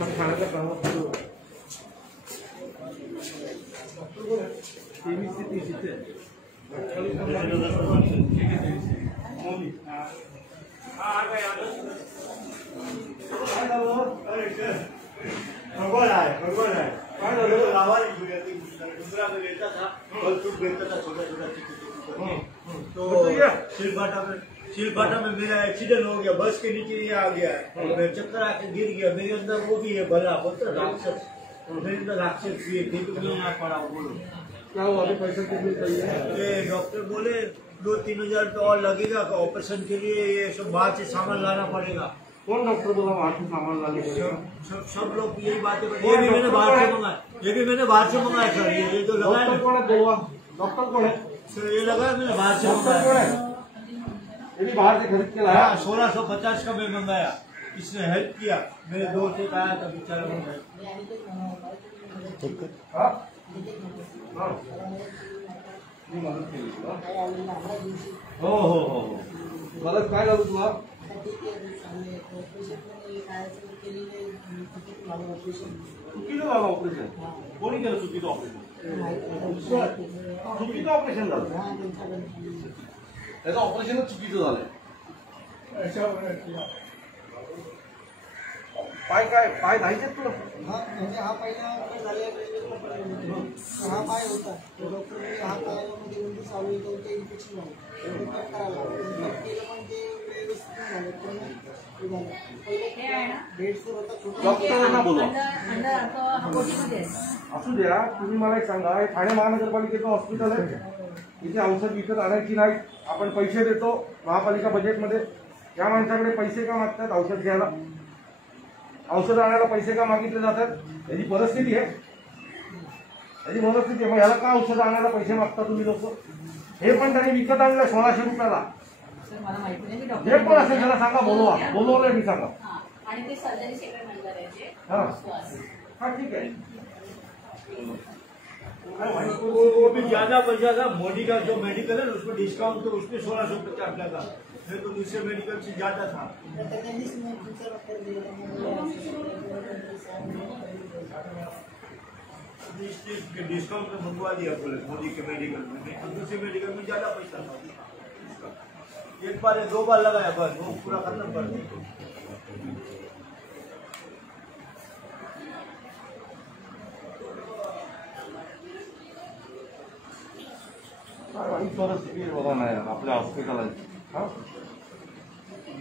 खाण्याचा प्रवास सुरू आहे. 23 ते 30 भगवान आहे काय झालं गावाला डुंगरामध्ये येता था फल फ्रूट बेचता था छोटा छोटा तो सिलबाटा में मेरा एक्सीडेंट हो गया, बस के नीचे ये आ गया, मैं चक्कर आके गिर गया, मेरे अंदर वो भी है भला बोलते राक्षस, मेरे अंदर राक्षस भी है, फिर मैं यहाँ पड़ा हूँ। बोलो क्या हुआ? अभी पैसा कितने चाहिए? ये डॉक्टर बोले 2-3 हजार रुपया और लगेगा ऑपरेशन के लिए, ये सब बाहर से सामान लाना पड़ेगा। कौन डॉक्टर बोला वहाँ से सामान लाने के लिए? सब लोग यही बातें ये भी मैंने बाहर से मंगाया, सर। ये जो लगा है कौन है? गोवा डॉक्टर कौन है सर? ये लगा है मैंने बाहर से डॉक्टर कौन मंगाया, है? ये भी बाहर से खरीद के लाया? 1650 का मैं मंगाया, इसने हेल्प किया, मेरे दोस्त से कहा था बेचारा मंगाया। मदत केली तुला? हो मदत काय झालं तुला? चुकीचं झालं ऑपरेशन? कोणी केलं चुकीचं ऑपरेशन? चुकीचं ऑपरेशन झालं? त्याचं ऑपरेशनच चुकीचं झालंय. पाय धायचे तुला? म्हणजे हा पहिला झाले हा पाय होता डॉक्टर हा पायामध्ये उंची चालू येतो ते इन्फेक्शन झालं करायला केलं पण ते व्यवस्थित झालं डॉक्टरांना बोला. असू द्या. तुम्ही मला एक सांगा, हे ठाणे महानगरपालिकेचं हॉस्पिटल आहे, इथे औषध विकत आणायची नाही, आपण पैसे देतो महापालिका बजेटमध्ये. या माणसाकडे पैसे का मागतात औषध घ्यायला? औषध आणायला पैसे का मागितले जातात? याची परिस्थिती आहे, मग याला का औषध आणायला पैसे मागता तुम्ही लोक? हे पण त्यांनी विकत आणलं 1600 रुपयाला. जे पण असेल त्याला सांगा, बोलवलंय मी, सांगा. हा ठीक आहे. वो भी ज्यादा पैसा था, मोदी का जो मेडिकल है उसमें डिस्काउंट तो उसमें 1650 लगा, फिर तो दूसरे मेडिकल से ज्यादा था। डिस्काउंट में मंगवा दिया बोले मोदी के मेडिकल में, दूसरे मेडिकल में ज्यादा पैसा था। एक बार 2 बार लगाया, बस वो पूरा खत्म कर दिया। परिस्थिती बघा नाही आपल्या हॉस्पिटलाची.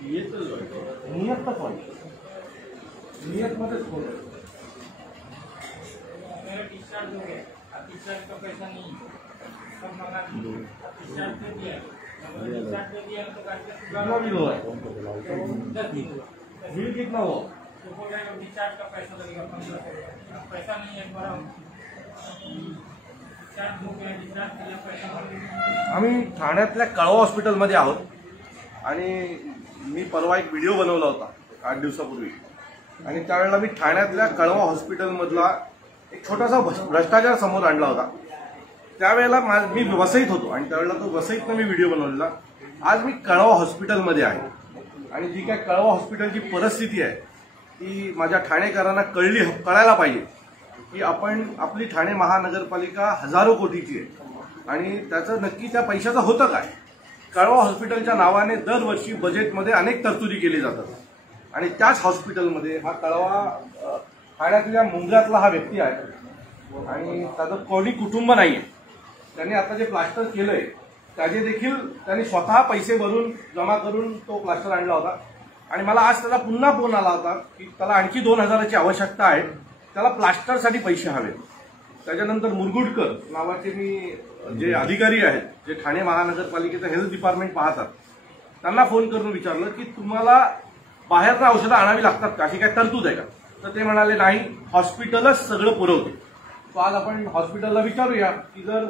नियत तर पण नियत मध्येच बोल. डिस्चार्ज हो गया, डिस्चार्ज का पैसा नहीं सब मंगा दिया, डिस्चार्ज दे दिया तो कितना बिल हुआ है? 10 दिन हुआ। बिल कितना हुआ? तो बोल रहे हैं डिस्चार्ज का पैसा लगेगा 1500, पैसा नहीं है हमारा। डिस्चार्ज हो गया, डिस्चार्ज के लिए पैसा भर दिया। आम्ही ठाण्यातल्या कळवा हॉस्पिटलमध्ये आहोत आणि मी परवा एक व्हिडिओ बनवला होता 8 दिवसापूर्वी, आणि त्यावेळेला मी ठाण्यातल्या कळवा हॉस्पिटलमधला एक छोटासा भ्रष्टाचार समोर आणला होता. त्यावेळेला मी वसईत होतो आणि त्यावेळेला तो वसईतनं मी व्हिडिओ बनवलेला. आज मी कळवा हॉस्पिटलमध्ये आहे आणि जी काय कळवा हॉस्पिटलची परिस्थिती आहे ती माझ्या ठाणेकरांना कळायला पाहिजे की आपली ठाणे महानगरपालिका हजारो कोटीची आहे आणि त्याचं नक्की त्या पैशाचं होतं काय. कळवा हॉस्पिटलच्या नावाने दरवर्षी बजेटमध्ये अनेक तरतुदी केली जातात आणि त्याच हॉस्पिटलमध्ये हा कळवा ठाण्यातल्या मुंब्र्यातला हा व्यक्ती आहे आणि त्याचं कोणी कुटुंब नाहीये. त्यांनी आता जे प्लास्टर केलंय त्याचे देखील त्यांनी स्वतः पैसे भरून जमा करून तो प्लास्टर आणला होता आणि मला आज त्याला पुन्हा फोन आला होता की त्याला आणखी 2000ची आवश्यकता आहे, त्याला प्लास्टरसाठी पैसे हवेत. त्याच्यानंतर मुरगुडकर नावाचे मी जे अधिकारी आहेत जे ठाणे महानगरपालिकेचं हेल्थ डिपार्टमेंट पाहतात त्यांना फोन करून विचारलं की तुम्हाला बाहेरनं औषधं आणावी लागतात का, अशी काय तरतूद आहे का? तर ते म्हणाले नाही, हॉस्पिटलच सगळं पुरवते. तो आज आपण हॉस्पिटलला विचारूया की जर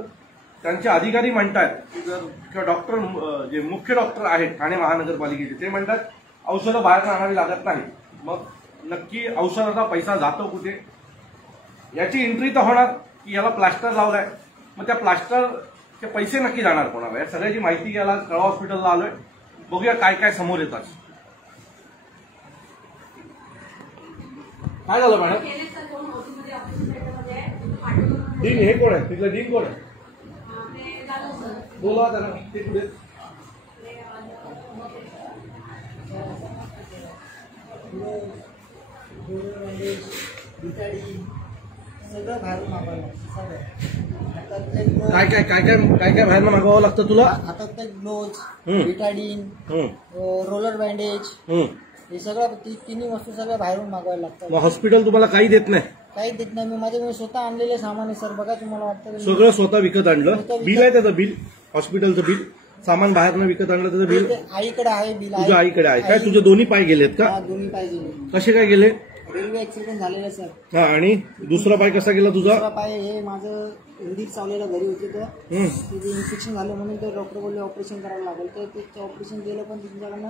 त्यांचे अधिकारी म्हणतात की जर किंवा डॉक्टर जे मुख्य डॉक्टर आहेत ठाणे महानगरपालिकेचे ते म्हणतात औषधं बाहेरनं आणावी लागत नाही, मग नक्की औषधाचा पैसा जातो कुठे याची एंट्री तर होणार की याला प्लास्टर लावलाय, मग त्या प्लास्टरचे पैसे नक्की जाणार कोणाला? या सगळ्याची माहिती घ्यायला कळवा हॉस्पिटलला आलोय. बघूया काय काय समोर येतात. काय झालं मॅडम? डीन हे कोण आहे? तिथलं डीन कोण आहे? बोला त्यांना ते पुढे. सगळं बाहेरून मागवायला सगळं. काय बाहेरनं मागवावं लागतं तुला? हातातले ग्लोव्ज, विटाडीन, रोलर बँडेज, हे सगळं तिन्ही वस्तू सगळ्या बाहेरून मागवायला लागतात. मग हॉस्पिटल तुम्हाला काही देत नाही? काहीच देत नाही. मी स्वतः आणलेले सामान आहे सर. बघा तुम्हाला वाटतं सगळं स्वतः विकत आणलं? बिल आहे त्याचं? बिल हॉस्पिटलचं बिल? सामान बाहेरनं विकत आणलं त्याचं बिल? आईकडे आहे बिल. तुझ्या आईकडे आहे काय? तुझे दोन्ही पाय गेलेत का? दोन्ही पाय गेले. कसे काय गेले? रेल्वे ऍक्सिडेंट झालेला सर. हा, आणि दुसरा पाय कसा गेला तुझा? दुसरा पाय हे माझं हिंदीत चावलेलं घरी होते तर तिथे इन्फेक्शन झालं म्हणून ते डॉक्टर बोलले ऑपरेशन करावं लागेल. तर ते ऑपरेशन केलं पण तुमच्याकडनं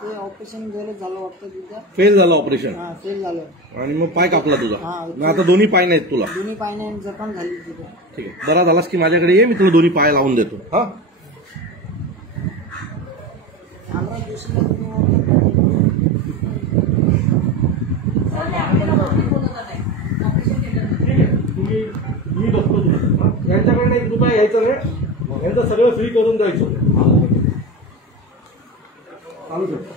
ते ऑपरेशन फेलच झालं वाटतं. तुझं फेल झालं ऑपरेशन? हा, फेल झालं. आणि मग पाय कापला तुझा? हा. मग आता दोन्ही पाय नाहीत तुला? दोन्ही पाय नाही, जखम झाली तिथे. ठीक आहे, बरा झालास की माझ्याकडे ये, मी तुला दोन्ही पाय लावून देतो. हा, 15 दिवशी मी बघतो तुला. यांच्याकडनं 1 रुपया घ्यायचं नाही, यांचं सगळं फ्री करून द्यायचं. चालू शकतो.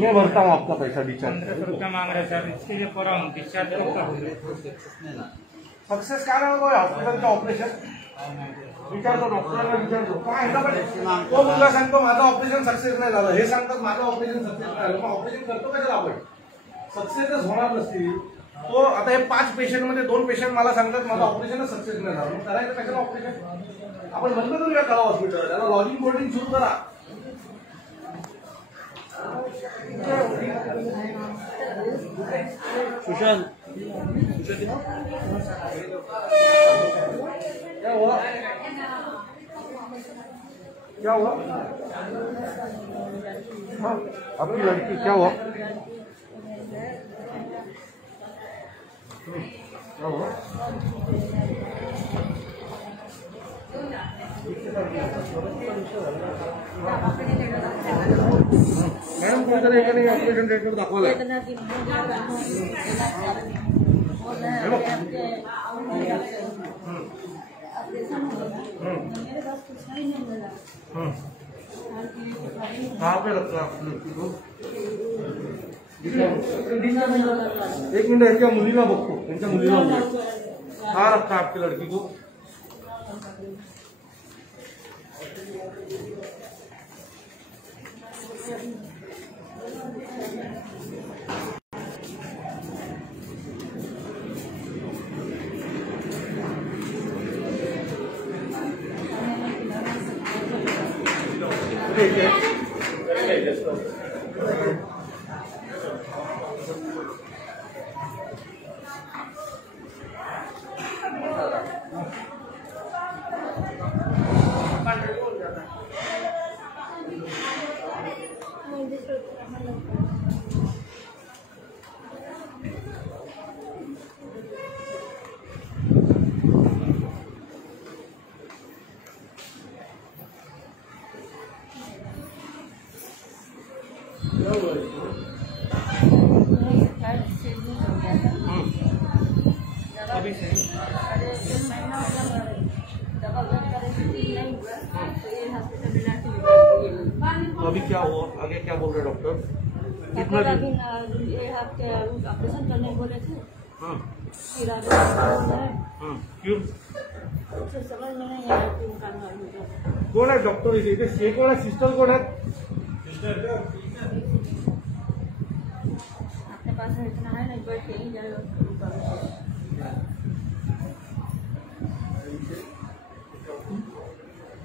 मैं भरता हूँ आपका पैसा डिस्चार्ज. 1500 रुपया मांग रहे सर, इसके लिए पूरा हूँ डिस्चार्ज करता हूँ. सक्सेस काय नाही हॉस्पिटलचं ऑपरेशन? विचारतो डॉक्टरांना, विचारतो काय तो मुलगा सांगतो माझं ऑपरेशन सक्सेस नाही झालं, हे सांगतात माझं ऑपरेशन सक्सेस नाही झालं. मग ऑपरेशन करतो कशाला आपण? सक्सेसच होणार नसतील. तो आता हे 5 पेशंटमध्ये 2 पेशंट मला सांगतात माझं ऑपरेशनच सक्सेस नाही झालं. मग करायचं कशाला ऑपरेशन? आपण बंद करूया कळवा हॉस्पिटल, त्याला लॉजिंग बोर्डिंग सुरू करा. सुशांत क्या हुआ? क्या हुआ? हाँ, आपकी लड़की क्या हुआ? क्या हुआ? मॅडम कोणतरी एकाने ऑपरेशन थिएटर दाखवलं. कहाँ पे रखा? 1 मिनिट, यांच्या मुलीला बघतो. यांच्या मुलीला बघतो. कहाँ रखा आपकी लड़की को? तो अभी क्या हुआ? आगे क्या बोल रहे डॉक्टर? कितना दिन? ये आपके ऑपरेशन करने बोले थे. हाँ. फिर आगे है. क्यों? कुछ समझ में नहीं आया क्यों करना है. कौन है डॉक्टर? ये कौन है? सिस्टर कौन है? आपके पास इतना है नहीं, बैठ के ही जाएगा.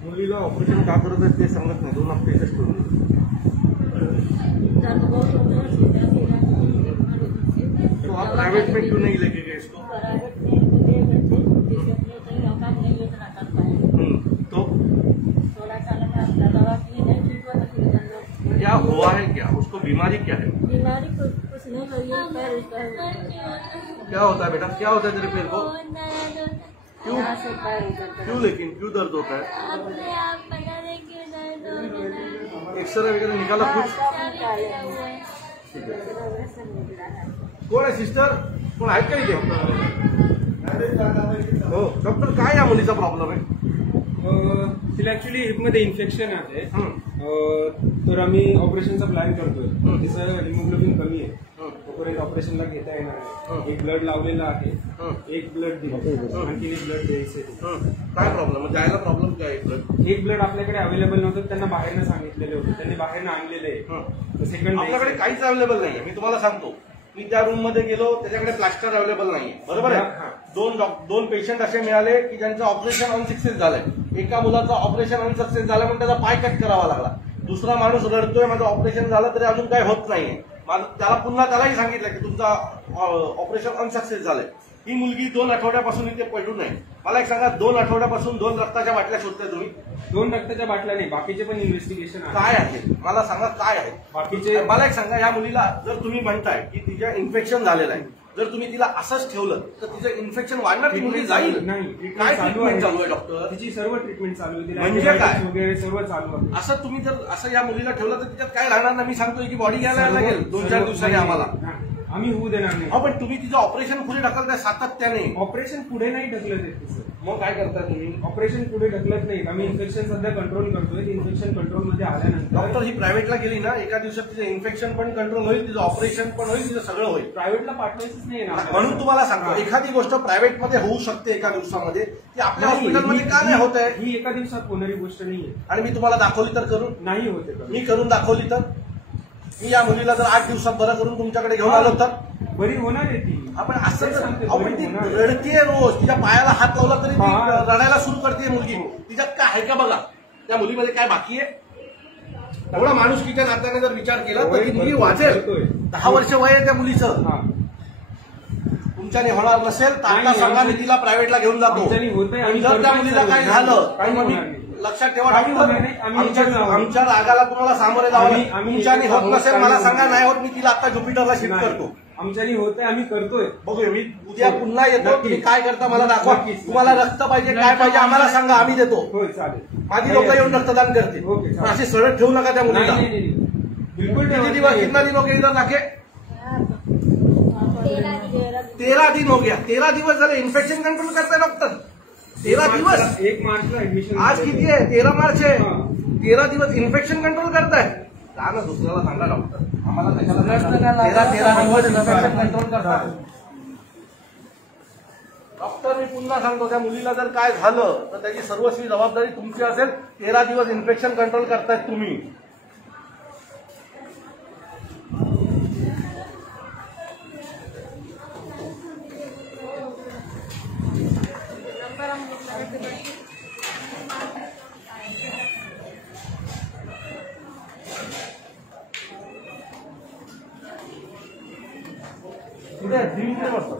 मुलीला ऑपरेशन का करत आहे ते सांगत नाही. 2 हफ्ते इथेच ठेवून. तो आप प्राइवेट में क्यों नहीं लेके गए इसको? प्राइवेट में कहीं औकात नहीं है इतना कर पाए. तो 16 साल में अपना दवा किए नहीं ठीक हुआ तो फिर क्या हुआ है? क्या उसको बीमारी क्या है? बीमारी कुछ नहीं हुई है. पैर क्या होता है बेटा? क्या होता है तेरे पैर को? क्यों? यहाँ से पैर उतर क्यों लेकिन क्यों दर्द होता है? अपने आप पता नहीं क्यों दर्द होता है. एक्सरे वगैरे निकाला कुछ? ठीक आहे. कोण आहे सिस्टर? कोण आहेत का इथे? हो डॉक्टर, काय या मुलीचा प्रॉब्लेम आहे? तिला ऍक्च्युली हिपमध्ये इन्फेक्शन आहे. तर आम्ही ऑपरेशनचा प्लॅन करतोय. तिचं हिमोग्लोबिन कमी आहे, तोपर्यंत ऑपरेशनला घेता येणार आहे. एक ब्लड लावलेला आहे, एक ब्लड दिलं, आणखी एक ब्लड द्यायचे. काय प्रॉब्लेम? द्यायला प्रॉब्लेम काय? एक ब्लड आपल्याकडे अवेलेबल नव्हतं, त्यांना बाहेरनं सांगितलेले होते, त्यांनी बाहेरनं आणलेले आहे. सेकंड आपल्याकडे काहीच अवेलेबल नाहीये. मी तुम्हाला सांगतो, मी त्या रूम मध्ये गेलो, त्याच्याकडे प्लास्टर अवेलेबल नाहीये. बरोबर आहे? दोन पेशंट असे मिळाले की ज्यांचं ऑपरेशन अनसक्सेस झालंय. एका मुलाचं ऑपरेशन अनसक्सेस झालं पण त्याचा पाय कट करावा लागला. दुसरा माणूस रडतोय, माझं ऑपरेशन झालं तरी अजून काही होत नाहीये. त्याला पुन्हा त्यालाही सांगितलं की तुमचा ऑपरेशन अनसक्सेस झालंय. ही मुलगी 2 आठवड्यापासून इथे पडू नये. मला एक सांगा, 2 आठवड्यापासून 2 रक्ताच्या बाटल्या शोधताय तुम्ही? 2 रक्ताच्या बाटल्या नाही, बाकीचे पण इन्व्हेस्टिगेशन काय आहे मला सांगा, काय आहे बाकीचे? मला एक सांगा, या मुलीला जर तुम्ही म्हणताय की तिच्या इन्फेक्शन झालेलं आहे, जर तुम्ही तिला असंच ठेवलं तर तिचं इन्फेक्शन वाढणार, ती मुली जाईल. नाही, काय ट्रीटमेंट चालू आहे डॉक्टर? तिची सर्व ट्रीटमेंट चालू आहे. म्हणजे काय? वगैरे सर्व चालू आहे. असं तुम्ही जर असं या मुलीला ठेवलं तर तिच्यात काय राहणार ना? मी सांगतोय की बॉडी घ्यायला लागेल 2-4 दिवसांनी आम्हाला. आम्ही होऊ देणार नाही. पण तुम्ही तिचं ऑपरेशन पुढे ढकलताय सातत्याने. ऑपरेशन पुढे नाही ढकलत आहे तिचं. मग काय करताय तुम्ही? ऑपरेशन पुढे ढकलत नाही. आम्ही इन्फेक्शन सध्या कंट्रोल करतोय. इन्फेक्शन कंट्रोलमध्ये आल्यानंतर डॉक्टर ही प्रायव्हेटला गेली ना, एका दिवसात तिचं इन्फेक्शन पण कंट्रोल होईल, तिचं ऑपरेशन पण होईल, तिचं सगळं होईल. प्रायव्हेटला पाठवायचंच नाही ना. म्हणून तुम्हाला सांगतो, एखादी गोष्ट प्रायव्हेटमध्ये होऊ शकते एका दिवसामध्ये, ती आपल्या हॉस्पिटलमध्ये का नाही होत आहे? ही एका दिवसात होणारी गोष्ट नाहीये. आणि मी तुम्हाला दाखवली तर करून नाही होते. मी करून दाखवली तर? मी या मुलीला जर 8 दिवसात बरं करून तुमच्याकडे घेऊन आलो तर बरी होणार आहे ती. आपण असं आपण ती रडतीये रोज, तिच्या पायाला हात लावला तरी ती रडायला सुरू करते मुलगी. तिच्यात काय आहे का बघा, त्या मुलीमध्ये काय बाकी आहे? एवढा माणुसकीच्या नात्याने जर विचार केला तर ती मुली वाचेल. 10 वर्ष वय आहे त्या मुलीचं. तुमच्याने होणार नसेल तर आता सांगा, मी तिला प्रायव्हेटला घेऊन जातो. जर त्या मुलीला काय झालं तर लक्षात ठेवा, आमच्या रागाला तुम्हाला सामोरे जावं. तुमच्याने होत नसेल मला सांगा, नाही होत मी तिला आता ज्युपिटरला शिफ्ट करतो. आमच्यानी होतंय, आम्ही करतोय. बघूया, मी उद्या पुन्हा येतो. तुम्ही काय करता मला दाखवा. तुम्हाला रक्त पाहिजे, काय पाहिजे आम्हाला सांगा, आम्ही देतो. होय, चालेल. माझी लोक येऊन रक्तदान करतील. असे सरळ ठेवू नका त्या मुलीला. बिलकुल. किती दिवस? कितना दिन हो गया इधर लाके? 13 दिन हो गया. 13 दिवस झाले. इन्फेक्शन कंट्रोल करताय डॉक्टर? 13 दिवस. 1 मार्चला ऍडमिशन. आज किती आहे? 13 मार्च आहे. 13 दिवस इन्फेक्शन कंट्रोल करताय का? ना दुसऱ्याला सांगा डॉक्टर, आम्हाला 13 दिवस इन्फेक्शन कंट्रोल करतात. डॉक्टर, मी पुन्हा सांगतो, त्या मुलीला जर काय झालं तर त्याची सर्वस्वी जबाबदारी तुमची असेल. 13 दिवस इन्फेक्शन कंट्रोल करतायत तुम्ही. कुठे दिल्लीकडे बसतो.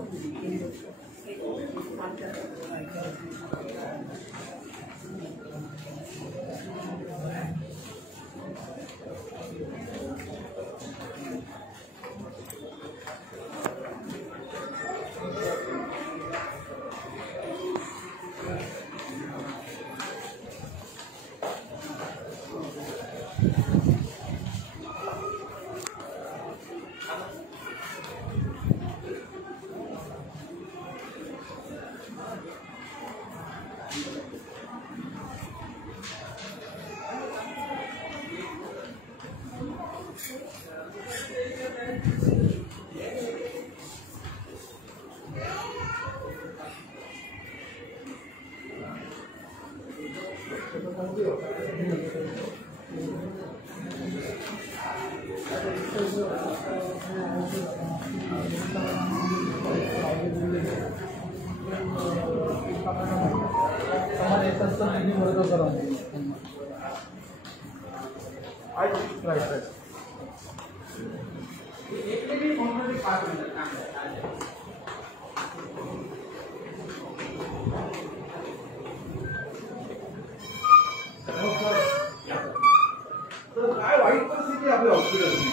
काय वाईट परिस्थिती आहे आपल्या हॉस्पिटलची,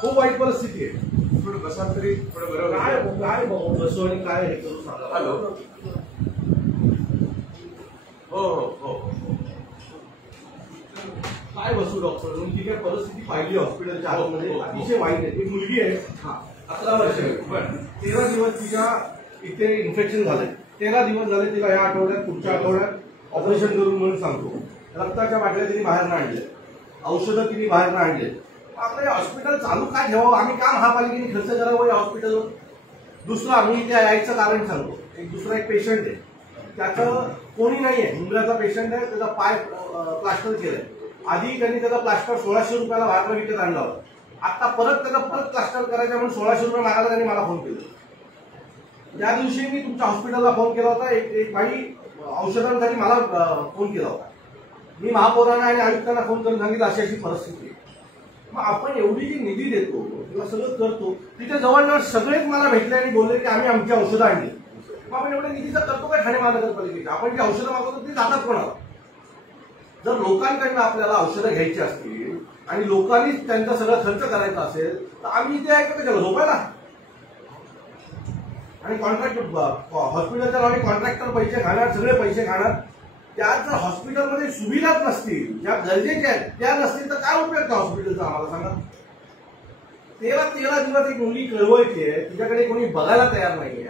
खूप वाईट परिस्थिती आहे. थोडं बसा तरी थोडं बरं. काय बसू आणि काय हे करू सांगा. हॅलो. हो हो हो. काय बसू डॉक्टर म्हणून ती काय परिस्थिती पाहिली हॉस्पिटलच्या आतमध्ये अतिशय वाईट आहे. ती मुलगी आहे 11 वर्षाची, पण 13 दिवस तिच्या इथे इन्फेक्शन झालंय. 13 दिवस झाले तिला या आठवड्यात पुढच्या आठवड्यात ऑपरेशन करून म्हणून सांगतो. रक्ताच्या बाटल्या तिने बाहेर न आणले, औषधं तिने बाहेर न आणले. आपलं हे हॉस्पिटल चालू काय ठेवावं, आम्ही का महापालिकेने खर्च करावं या हॉस्पिटलवर. दुसरं आम्ही इथे यायचं कारण सांगतो. दुसरा एक पेशंट आहे, त्याचं कोणी नाहीये, मुंबईचा पेशंट आहे, त्याचा पाय प्लास्टर केलाय. आधी त्यांनी त्याचा प्लास्टर 1600 रुपयाला बाहेर विकत आणला होता. आता परत त्याचा प्लास्टर करायचा म्हणून 1600 रुपये मागायला त्यांनी मला फोन केला. त्या दिवशी मी तुमच्या हॉस्पिटलला फोन केला होता. एक बाई औषधांसाठी मला फोन केला होता. मी महापौरांना आणि आयुक्तांना फोन करून सांगितलं अशी अशी परिस्थिती आहे. मग आपण एवढी जी निधी देतो किंवा सगळं करतो, तिथे जवळजवळ सगळेच मला भेटले आणि बोलले की आम्ही आमची औषधं आणली. मग आपण एवढ्या निधीचं करतो काय ठाणे महानगरपालिकेच्या? आपण जी औषधं मागवतो ती जातात कोणाला? जर लोकांकडनं आपल्याला औषधं घ्यायची असतील आणि लोकांनीच त्यांचा सगळं खर्च करायचा असेल तर आम्ही इथे ऐकतो का झोपायला? आणि कॉन्ट्रॅक्ट हॉस्पिटलच्या नावाने कॉन्ट्रॅक्टर पैसे खाणार, सगळे पैसे खाणार. त्यात जर हॉस्पिटलमध्ये सुविधाच नसतील, ज्या गरजेच्या आहेत त्या नसतील तर काय उपयोग त्या हॉस्पिटलचा आम्हाला सांगा. 13 दिवस एक मुलगी कळवळते, तिच्याकडे कोणी बघायला तयार नाहीये.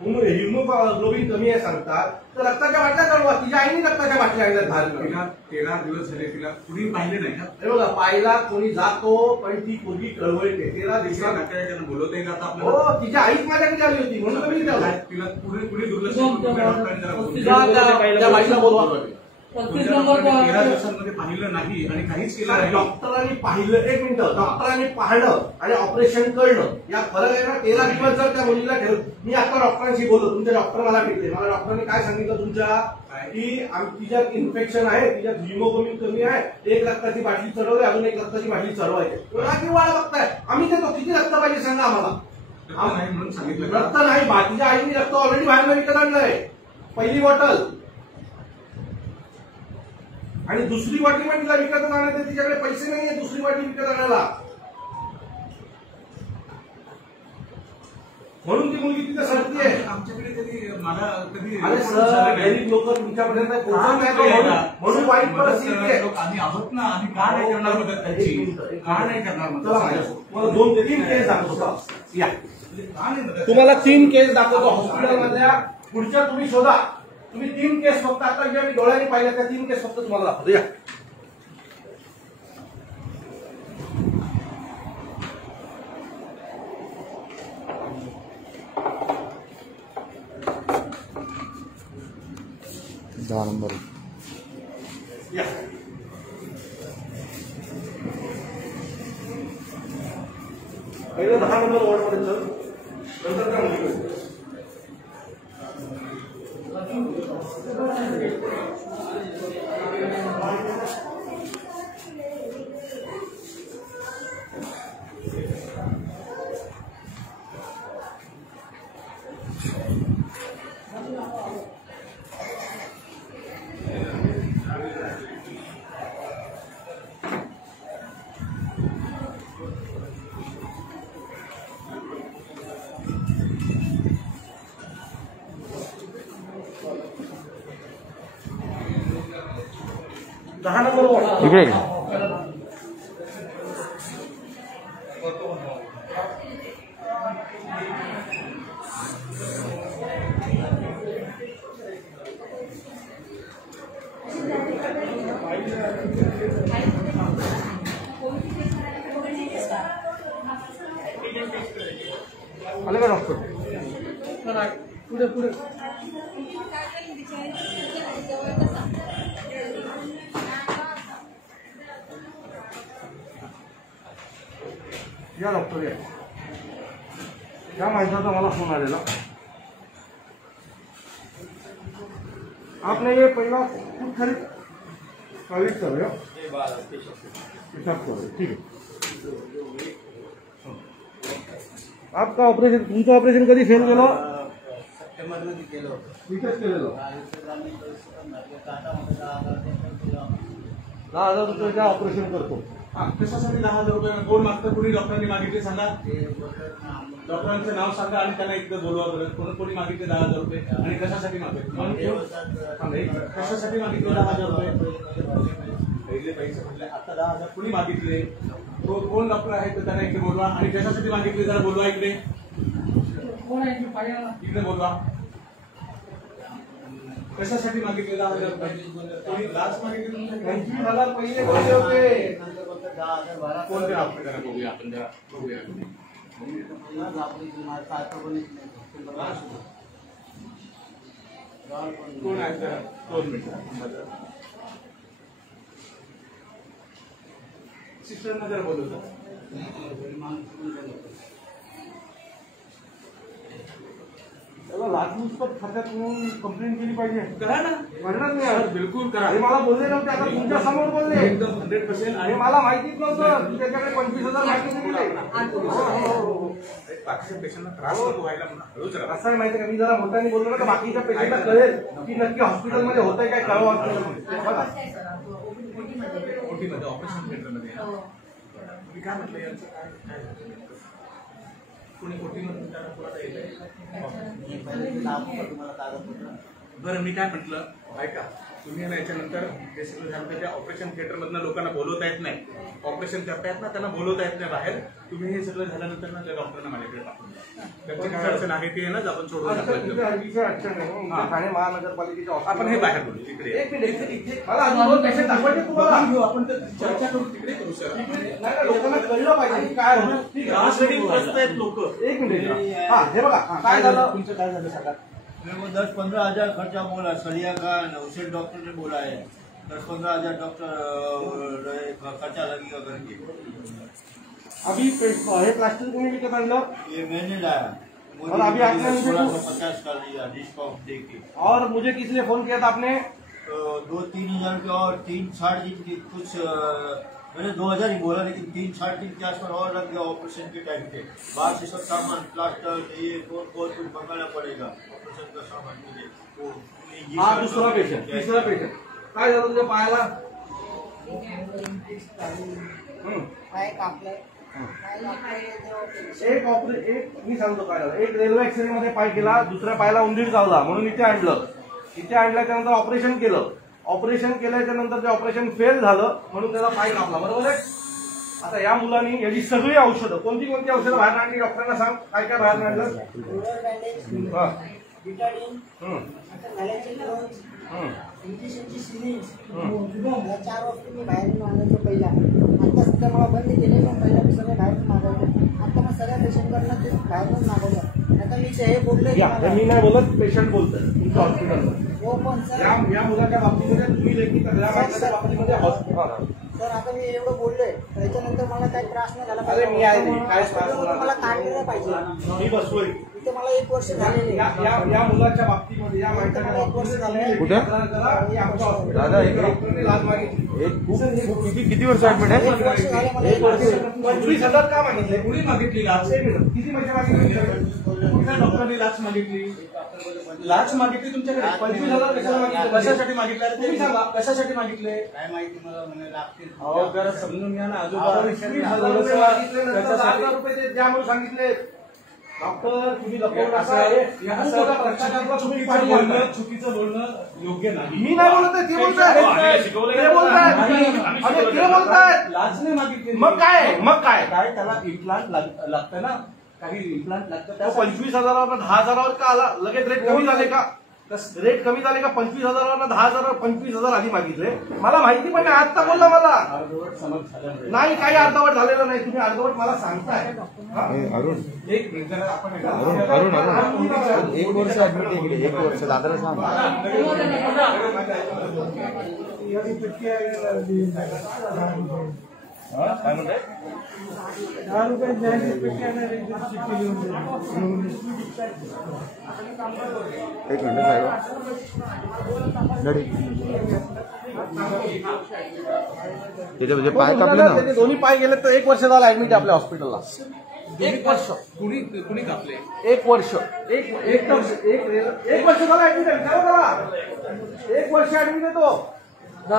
हिमोग्लोबिन कमी आहे सांगतात, तर रक्ताच्या बाटल्या कळवा. तिच्या आईने रक्ताच्या बाटल्या आणल्यात बाहेर. 13 दिवस झाले तिला कुणी पाहिले नाही ना. हे बघा, पाहिला कोणी जातो, पण ती मुलगी कळवळते. 13 दिवसात नातेवाईकांना बोलवता येईल आता हो, तिच्या आईच माझ्याकडे आली होती म्हणून मी तिला कुणी दुर्लक्ष त्या बाईला बोलवा. 13 दिवसांमध्ये पाहिलं नाही आणि काहीच केलं नाही. डॉक्टरांनी पाहिलं, एक मिनिट, डॉक्टरांनी पाहणं आणि ऑपरेशन करणं या फरक आहे ना. 13 दिवस जर त्या मुलीला ठेवलं. मी आता डॉक्टरांशी बोलतो, तुमचे डॉक्टर मला भेटले. मला डॉक्टरांनी काय सांगितलं तुमच्या, की तिच्यात इन्फेक्शन आहे, तिच्यात हिमोग्लोबिन कमी आहे, एक रक्ताची बाटली चढवली, अजून एक रक्ताची बाटली चढवायची. किती वाढ बघताय? आम्ही देतो, किती रक्त पाहिजे सांगा आम्हाला. नाही म्हणून सांगितलं. रक्त नाही, बाकीच्या आईने रक्त ऑलरेडी बाहेर विकत आणलंय, पहिली बॉटल. आणि दुसरी बाटली पण तिला विकत आणायचं, तिच्याकडे पैसे नाहीये दुसरी बाटली विकत आणायला. म्हणून ती मुलगी तिथे सरती आहे. आमच्याकडे कधी मला कधी अरे सर, गरीब लोक तुमच्यापर्यंत म्हणून वाईट परिस्थिती आहे. आम्ही आहोत ना, आम्ही का नाही करणार मदत त्याची? का नाही करणार मदत? मला 2-3 केस दाखवतो. या का नाही मदत? तुम्हाला 3 केस दाखवतो हॉस्पिटलमधल्या. पुढच्या तुम्ही शोधा. तुम्ही 3 केस फक्त आता ज्या मी डोळ्याने पाहिल्या त्या 3 केस फक्त तुम्हाला दाखवतो. या या पहिलं 10 नंबर वॉर्डमध्ये चल, नंतर त्या मुलीकडे. इकडे आले का डॉक्टर? पुढे पुढे या डॉक्टर या. या माणसाचा मला फोन आलेला. आपने ये पहला खुद खरीद कलेक्ट कर रहे हो, हिसाब करो, ठीक है. आपका ऑपरेशन, तुमचं ऑपरेशन कधी फेल गेलं? सप्टेंबरमध्ये केलं होतं. इथेच केलेलं. 10,000 रुपयाच्या ऑपरेशन करतो. कशासाठी 10,000 रुपये कोण मागतं? कोणी डॉक्टरांनी मागितले सांगा. डॉक्टरांचं नाव सांगा आणि त्यांना एकदा बोलवा बरं. कोणी मागितले 10,000 रुपये आणि कशासाठी मागितले? कशासाठी मागितले 10,000 रुपये? दिले पैसे म्हटले आता 10,000 कुणी मागितले, तो कोण डॉक्टर आहे तर त्यांना इकडे बोलवा, आणि कशासाठी मागितले जरा बोलवा इकडे, इकडे बोलवा. कशासाठी मागितले 10,000 रुपये? कोणी लाच मागितली? 25,000 पहिले बोलले होते. कोणते डॉक्टर जरा बघूया आपण, जरा बघूया. कोण आहे जरा 2 मिनिटं. सिस्टरना जरा बोलवतो. त्याला लाचलुचपत खात्यात म्हणून कंप्लेंट केली पाहिजे. करा ना, म्हणणार सर, नाही. बिलकुल करा. हे मला बोलले नव्हते, आता तुमच्या समोर बोलले. एकदम 100%. आणि मला माहितीच नव्हतं की त्याच्याकडे 25,000 मागितले दिले. बाकीच्या पेशंटला त्रास नको व्हायला म्हणून हळूच राहा. असं आहे माहिती का, मी जरा मोठ्याने बोललो ना तर बाकीच्या पेशंटला कळेल की नक्की हॉस्पिटलमध्ये होतंय काय, कळवा हॉस्पिटलमध्ये. बघा ओटीमध्ये, ऑपरेशन थिएटरमध्ये. मी काय म्हटलं यांचं काय कोणी ओटीमध्ये त्याला पुरवता येईल. बरं, मी काय म्हटलं ऐका, तुम्ही ना याच्यानंतर बेसिकली झालं तर त्या ऑपरेशन थिएटरमधनं लोकांना बोलवता येत नाही, ऑपरेशन करतायत ना त्यांना बोलवता येत नाही बाहेर. तुम्ही हे सगळं झाल्यानंतर ना त्या डॉक्टरांना माझ्याकडे पाठवून द्या. त्यांची काय अडचण आहे ते ना आपण सोडून टाकलं. ठाणे महानगरपालिकेच्या आपण हे बाहेर बोलू तिकडे. एक मिनिट, मला अजून 2 पेशंट दाखवायचे तुम्हाला. घेऊ आपण, तर चर्चा करू तिकडे करू सर. नाही, लोकांना कळलं पाहिजे की काय होतं. ठीक आहे, ग्रस्त आहेत लोक. एक मिनिट. हा, हे बघा काय झालं. तुमचं काय झालं सांगा. मेरे को 10-15 हजार खर्चा बोला, सलिया का नौसेट डॉक्टर ने बोला है 10-15 हजार डॉक्टर खर्चा लगेगा करके. अभी हे प्लास्टर तुम्ही विकत आणलं ये मैंने लाया, और अभी आपने मुझे 1650 कर दिया डिस्काउंट दे के. और मुझे किस लिए फोन किया था आपने? 2-3 हजार रुपये और 3 साढ़े की कुछ मैंने 2,000 ही बोला, लेकिन 3-3.5 के आसपास और लग गया ऑपरेशन के टाइम पे. बाहर से सब सामान प्लास्टर ये बहुत कुछ मंगाना पड़ेगा ऑपरेशन का सामान मुझे. हा दुसरा पेशंट, तिसरा पेशंट. काय झालं तुझ्या पायाला? पाय कापलाय. एक मी सांगतो काय झालं. एक रेल्वे ऍक्सिडेंट मध्ये पाय गेला, दुसऱ्या पायाला उंदीर चावला म्हणून इथे आणलं. इथे आणल्याच्यानंतर ऑपरेशन केलं. ऑपरेशन केल्याच्या नंतर ते ऑपरेशन फेल झालं म्हणून त्याला पाय कापला. बरोबर आहे. आता या मुलांनी याची सगळी औषधं, कोणती कोणती औषधं बाहेर आणली डॉक्टरांना सांग. काय काय बाहेर आणलं? रोलर बँडेज, हा. बिटाडीन, आता घालायचे ग्लोव्ज, इंजेक्शनची सिरिंज, या 4 वस्तू मी बाहेरून आणायचो पहिला. आता सध्या मला बंद केले, पण पहिला मी सगळं बाहेरून मागवतो. आता मग सगळ्या पेशंटकडनं ते बाहेरून मागवलं. आता मी हे बोलले मी नाही बोलत, पेशंट बोलतोय तुमच्या हॉस्पिटलला. हो पण सर, या मुलाच्या बाबतीमध्ये तुम्ही लेखी तक्रार मागितल्याच्या बाबतीमध्ये हॉस्पिटल. सर आता मी एवढं बोललोय, त्याच्यानंतर मला काही त्रास नाही झाला अरे मी आहे, काय त्रास पाहिजे. मला काढलेलं पाहिजे. मी बसलोय इथे मला 1 वर्ष झालेले. या मुलाच्या बाबतीमध्ये, या माणसाच्या बाबतीमध्ये कुठे? दादा, डॉक्टरने लाच मागितली. किती वर्ष ऍडमिट आहे? 1 वर्ष झाले मला. 25,000 का मागितले? कुणी मागितली लाच? किती पैसे मागितले? कुठल्या डॉक्टरांनी लाच मागितली? लाच मागितली तुमच्याकडे? 25,000 कशाला मागितले? कशासाठी मागितले? तुम्ही सांगा. कशासाठी मागितले? काय माहिती मला म्हणे लागतील. अहो जरा समजून घ्या ना आजोबा. 20,000 रुपये मागितले, नंतर 10,000 रुपये ते द्या म्हणून सांगितले. डॉक्टर तुम्ही लपवून नका. चुकीचं बोलणं, चुकीचं बोलणं योग्य नाही. मी नाही बोलत आहे, ते बोलतायत. ते बोलतायत. अरे ते बोलतायत. लाच नाही मागितली. मग काय? मग काय? काय त्याला इम्प्लांट लागतं ना, काही इम्प्लांट लागतं. 25,000 10,000 का आला? लगेच रेट कमी झाले का? रेट कमी झाले का? 25,000 10,000 25,000 आधी मागितले. मला माहिती पण नाही, आता बोलला मला. अर्धवट समज झाल्यामुळे नाही, काही अर्धवट झालेलं नाही. तुम्ही अर्धवट मला सांगताय. अरुण एक मिनिट जरा आपण अरुण 1 वर्ष ऍडमिट आहे इकडे. 1 वर्ष दादाला सांग. काय म्हणताय? 10 रुपये एक मिनिट साहेब. तिथे म्हणजे पाय कापले ना. त्याचे दोन्ही पाय गेले तर 1 वर्ष झालं ऍडमिट आहे आपल्या हॉस्पिटलला. 1 वर्ष. कुणी कापले? 1 वर्ष. एक वर्ष झालं ऍडमिट आहे. विचारा मला. 1 वर्ष ऍडमिट आहे तो. जा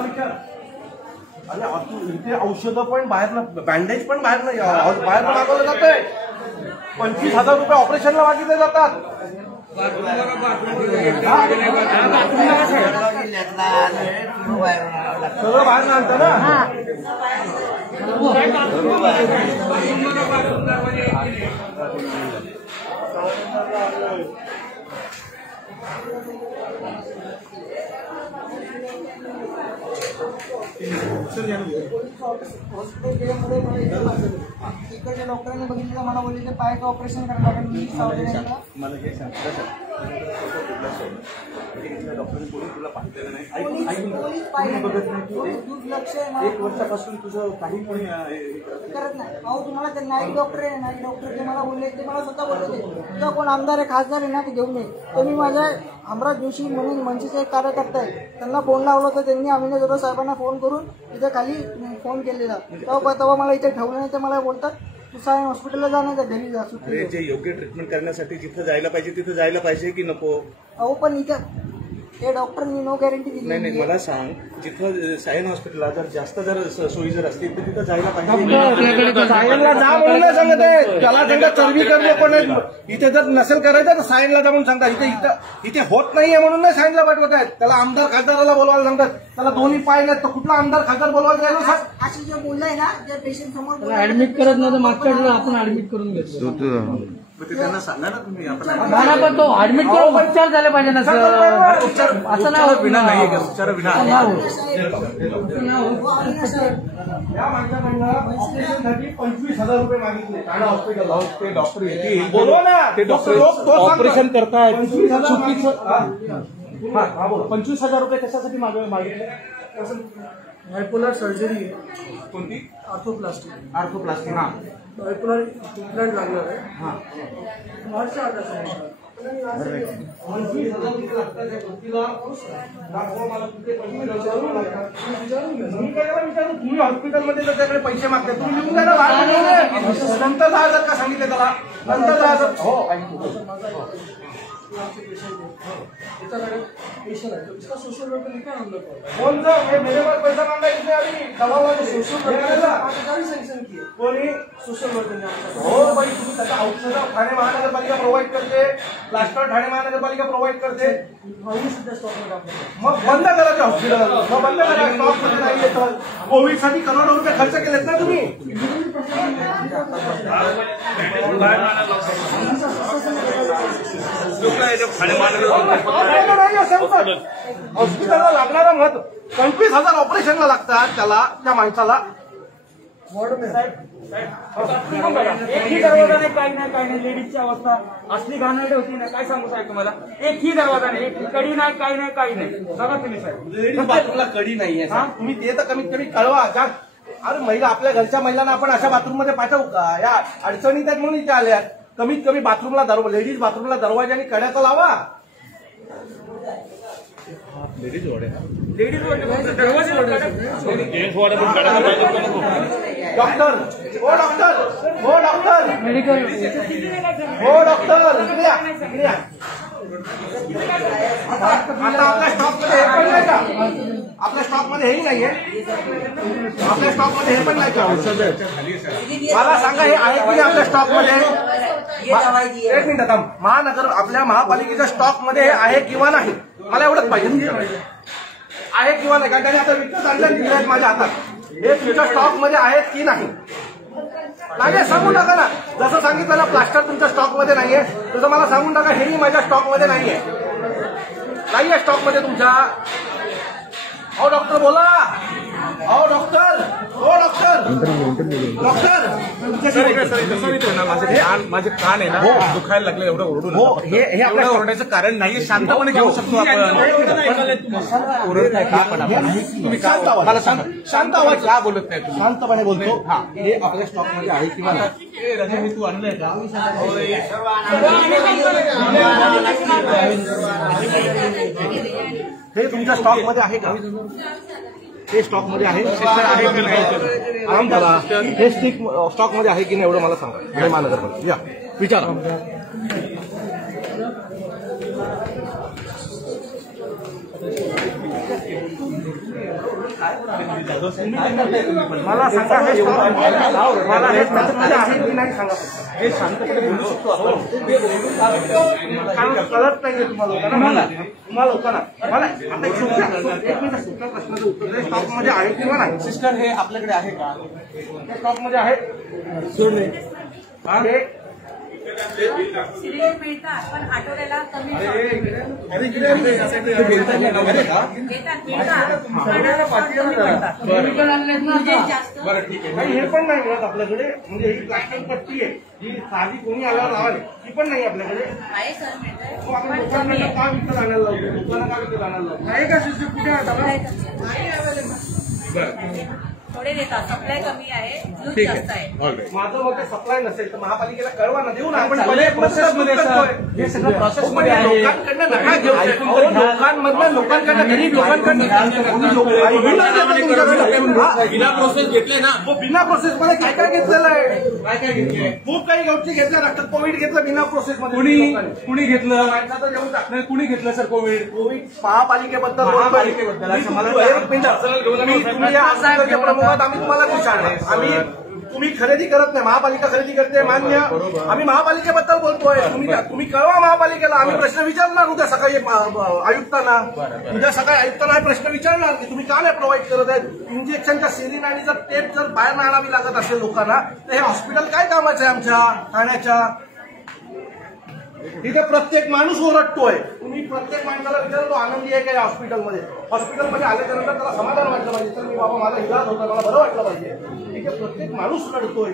विचार. अरे इथे औषधं पण बाहेरनं, बँडेज पण बाहेरनं मागवलं जातंय. 25,000 रुपये ऑपरेशनला मागितले जातात. सगळं बाहेर आणतं ना. इकडच्या डॉक्टरांनी बघितलं मला बोलले पायाचं ऑपरेशन करायला लागेल. मी सावधानता मला हे सांग डॉक्टरांनी कोणी तुला पाहिलेलं नाही. एक वर्षापासून तुझं काही कोणी करत नाही. अहो तुम्हाला ते नाईक डॉक्टर आहे, नाईक डॉक्टर जे मला बोलले ते मला स्वतः बोलत होते तुझा कोण आमदार आहे खासदार आहे ना ते घेऊन ये. तर मी माझ्या हमराज जोशी म्हणून मनसेचे एक कार्यकर्ता आहे त्यांना फोन लावला तर त्यांनी अमिना जोरा साहेबांना फोन करून इथे खाली फोन केलेला. तेव्हा मला इथे ठेवलं नाही. ते मला बोलतात तू सायन हॉस्पिटलला जा नाही तर घरी जा सुट्टी. जे योग्य ट्रीटमेंट करण्यासाठी जिथं जायला पाहिजे तिथं जायला पाहिजे की नको. अहो पण इथं हे डॉक्टरनी नो गॅरंटी दिली नाही नाही मला सांग जिथं सायन हॉस्पिटलला जर जास्त जर सोयी जर असतील तर तिथं जायला पाहिजे. सायनला जा म्हणून नाही सांगत आहे. त्याला त्यांना चरबी करणे पण इथे जर नसेल करायचं तर सायनला जा म्हणून सांगतात. इथे होत नाहीये म्हणून नाही सायनला पाठवत आहेत. त्याला आमदार खासदाराला बोलवायला सांगतात. त्याला दोन्ही पाय नाहीत तर कुठला आमदार खासदार बोलवायला जायला सांग. अशी जे बोललाय ना जे पेशंट समोर ऍडमिट करत नव्हतं मागच्या वेळेला आपण ऍडमिट करून घेतलं. मग ते त्यांना सांगा ना तुम्ही आपण पण तो ऍडमिट करून उपचार झाले पाहिजे ना सर. उपचार असं नाही होत विना नाही का उपचार विना या माणसाकडनं ऑपरेशनसाठी 25,000 रुपये मागितले ठाणा हॉस्पिटलला. ते डॉक्टर येतील बोलवा ना. ते डॉक्टर ऑपरेशन करतायत 25,000 रुपये कशासाठी मागितले? बायपोलर सर्जरी आहे. कोणती आर्थोप्लास्टिक. आर्थोप्लास्टिक. हा बायपोलर इम्प्लांट लागणार आहे. मार्च आठ तुम्ही हॉस्पिटलमध्ये त्याच्याकडे पैसे मागते तुम्ही लिहून द्या ना. नंतर 10,000 का सांगितले त्याला नंतर 10,000. हो त्याच्याकडे पेशंट आहे तो इसका सोशल वर्कर लिखा है हम लोग को. कोणतं हे मेरे पास पैसा मांगा इसने अभी दवावाले सोशल वर्कर 5,000 सँक्शन किए. कोणी सोशल वर्कर हो बाई तुम्ही त्याचा औषधं ठाणे महानगरपालिका प्रोव्हाइड करते. प्लास्टर ठाणे महानगरपालिका प्रोव्हाइड करते. सध्या स्टॉकमध्ये आपल्याकडे. मग बंद करायचे हॉस्पिटल. मग बंद करा. स्टॉकमध्ये नाही येतं. कोविडसाठी करोडो रुपये खर्च केलेत ना तुम्ही. हॉस्पिटलला लागणारा मत 25,000 ऑपरेशनला लागतात त्याला त्या माणसाला. एकही दरवाजा नाही काही नाही लेडीजची अवस्था असली घाणेरडी होती ना काय सांगू साहेब तुम्हाला. एकही दरवाजा नाही एक कडी नाही काही नाही बघा तुम्ही साहेब. लेडीज बाथरूमला कडी नाहीये. तुम्ही ते तर कमीत कमी कळवा. अरे महिला आपल्या घरच्या महिलांना आपण अशा बाथरूम मध्ये पाठवू का? या अडचणीत आहेत म्हणून इथे आल्यात. कमीत कमी बाथरूमला लेडीज बाथरूमला दरवाजाने कड्याचा लावा. लेडीज वॉर्ड आहे. डॉक्टर हो डॉक्टर हो डॉक्टर मेडिकल हो डॉक्टर इकडे या, इकडे या. आता आपल्या स्टॉकमध्ये हे पण नाही का? आपल्या स्टॉकमध्ये हेही नाहीये. आपल्या स्टॉकमध्ये हे पण नाही का? मला सांगा हे आहे की नाही आपल्या स्टॉकमध्ये? एक मिनिट थांब. महानगर आपल्या महापालिकेच्या स्टॉकमध्ये हे आहे किंवा नाही मला एवढंच पाहिजे. आहे किंवा नाही कारण त्याने आता विकत आणलं दिले आहेत माझ्या हातात. हे तुमच्या स्टॉकमध्ये आहेत की नाही नाही सांगून टाका ना. जसं सांगितलं ना प्लास्टर तुमच्या स्टॉकमध्ये नाहीये तसं मला सांगून टाका हेही माझ्या स्टॉकमध्ये नाहीये स्टॉकमध्ये तुमच्या. अहो डॉक्टर बोला. अहो डॉक्टर हो डॉक्टर माझे कान आहे ना दुखायला लागले एवढं ओरडून. हो हे आपल्या ओरडायचं कारण नाही. शांतपणे घेऊ शकतो आपण. तुम्ही शांत आवाज मला सांग. शांत आवाज का बोलत नाही तुम्ही? शांतपणे बोलतो. हे आपल्या स्टॉकमध्ये आहे किंवा नाही? राजा हे तू आणलंय का? हे तुमच्या स्टॉकमध्ये आहे का? हे स्टॉकमध्ये आहे आहे की नाही? आराम करा. हे स्टॉकमध्ये आहे की नाही एवढं मला सांगा. महानगरपालिका या विचारा. मला सांगा हे मला हे स्टॉकमध्ये आहे की नाही सांगा. हे शांतपणे बोलू शकतो आपण. कळत नाहीये तुम्हाला लोकांना मला आता एक मिनिट सोप्या प्रश्नाचं उत्तर स्टॉकमध्ये आहे किंवा नाही. सिस्टर हे आपल्याकडे आहे का? स्टॉकमध्ये आहे. सिरियल मिळतात पण आठवड्याला कमी हे पण नाही मिळत आपल्याकडे. म्हणजे ही प्लास्टिक पट्टी आहे ही साधी कोणी आल्यावर लावाली ती पण नाही आपल्याकडे. आपण लोकांना का विकत आणायला लावतो. लोकांना का विकत आणायला लावतो. आहे का सिस्टम कुठे थोडे देतात. सप्लाय कमी आहे यूज जास्त आहे. माझं मग सप्लाय नसेल तर महापालिकेला कळवा ना देऊ ना आपण. प्रोसेसमध्ये हे सगळं प्रोसेसमध्ये आहे. लोकांकडनं नका घेऊ. लोकांमधनं लोकांकडनं गरीब लोकांकडनं बिना प्रोसेस घेतले ना. बिना प्रोसेस मध्ये काय काय घेतलेलं आहे. काय काय घेतलं खूप काही गोष्टी घेतल्या. डॉक्टर कोविड घेतलं बिना प्रोसेस मध्ये. कुणी घेतलं कुणी घेतलं सर कोविड महापालिकेबद्दल प्रमुखात आम्ही तुम्हाला विचारणार. आम्ही तुम्ही खरेदी करत नाही. महापालिका खरेदी करते मान्य. आम्ही महापालिकेबद्दल बोलतोय. तुम्ही कळवा महापालिकेला. आम्ही प्रश्न विचारणार उद्या सकाळी आयुक्तांना. उद्या सकाळी आयुक्तांना प्रश्न विचारणार की तुम्ही का नाही प्रोव्हाइड करत आहेत. इंजेक्शनच्या सिरिंज आणि जर टेप जर बाहेर आणावी लागत असेल लोकांना तर हे हॉस्पिटल काय कामाचं आहे आमच्या ठाण्याच्या. तिथे प्रत्येक माणूस ओरडतोय. तुम्ही प्रत्येक माणसाला विचारतो तो आनंदी आहे का या हॉस्पिटलमध्ये. हॉस्पिटलमध्ये आल्याच्या नंतर त्याला समाधान वाटलं पाहिजे. तर मी बाबा माझा इलाज होता मला बरं वाटलं पाहिजे. तिथे प्रत्येक माणूस रडतोय.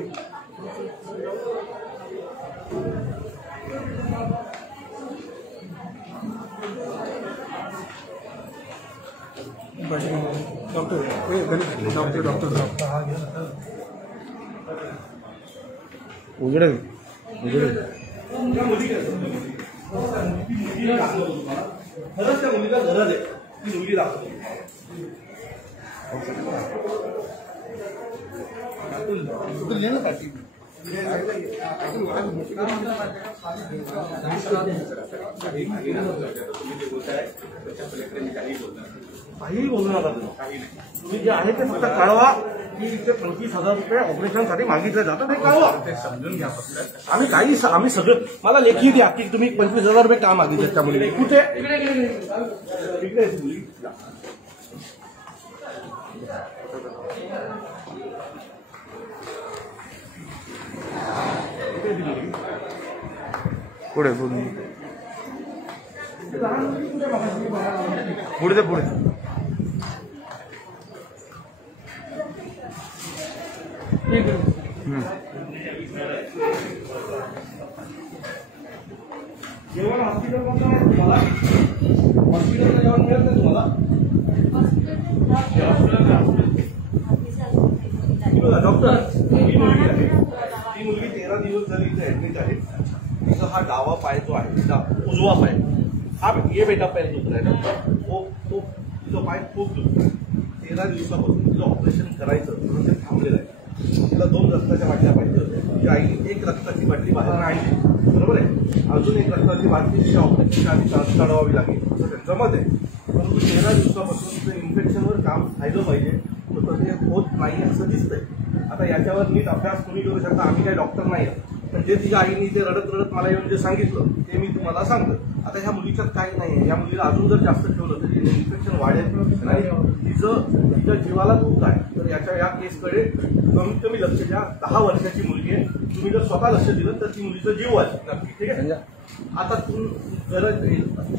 उघडेल खरंच त्या मुलीला गरज आहे. ती मुलगी दाखवतो. काहीही बोलू नका तुम्ही जे आहे ते फक्त कळवा की इथे 25,000 रुपये ऑपरेशनसाठी मागितले जातात. हे कळवा. समजून घ्या फक्त. आम्ही सगळं मला लेखी द्या की तुम्ही 25,000 रुपये का मागितले त्या मुलीने. कुठे पुढे पुढे पुढे जेवण हॉस्पिटलमधलं नाही तुम्हाला. हॉस्पिटलचं जेवण मिळत नाही तुम्हाला. डॉक्टर ती मुलगी 13 दिवस झाली इथे ऍडमिट आहे. तिचा हा डावा पाय जो आहे तिचा उजवा पाय हा ये बेटा पाय दुखलाय ना. तो तिचा पाय खूप दुखतोय. 13 दिवसापासून तिचं ऑपरेशन करायचं म्हणून ते थांबलेलं आहे. तिला 2 रक्ताच्या बाटल्या पाहिजे होत्या. तिच्या आईने 1 रक्ताची बाटली बाहेर आणली. बरोबर आहे. अजून 1 रक्ताची बाटली तिच्या ऑपरेशनच्या आधी काढवावी लागेल असं त्यांचं मत आहे. परंतु 13 दिवसापासून ते इन्फेक्शनवर काम झालं पाहिजे तर ते होत नाही असं दिसतंय. आता याच्यावर नीट अभ्यास तुम्ही करू शकता. आम्ही काही डॉक्टर नाही आहोत. पण जे तिच्या आईने ते रडत मला येऊन जे सांगितलं ते मी तुम्हाला सांगतो. आता ह्या मुलीच्यात काही नाही आहे. या मुलीला अजून जर जास्त ठेवलं तर इन्फेक्शन वाढेल आणि तिच्या जीवाला धोका आहे. तर या केसकडे कमीत कमी लक्ष द्या. 10 वर्षाची मुलगी आहे. तुम्ही जर स्वतः लक्ष दिलं तर ती मुलीचा जीव वाचेल. ठीक आहे. आता तुम गरज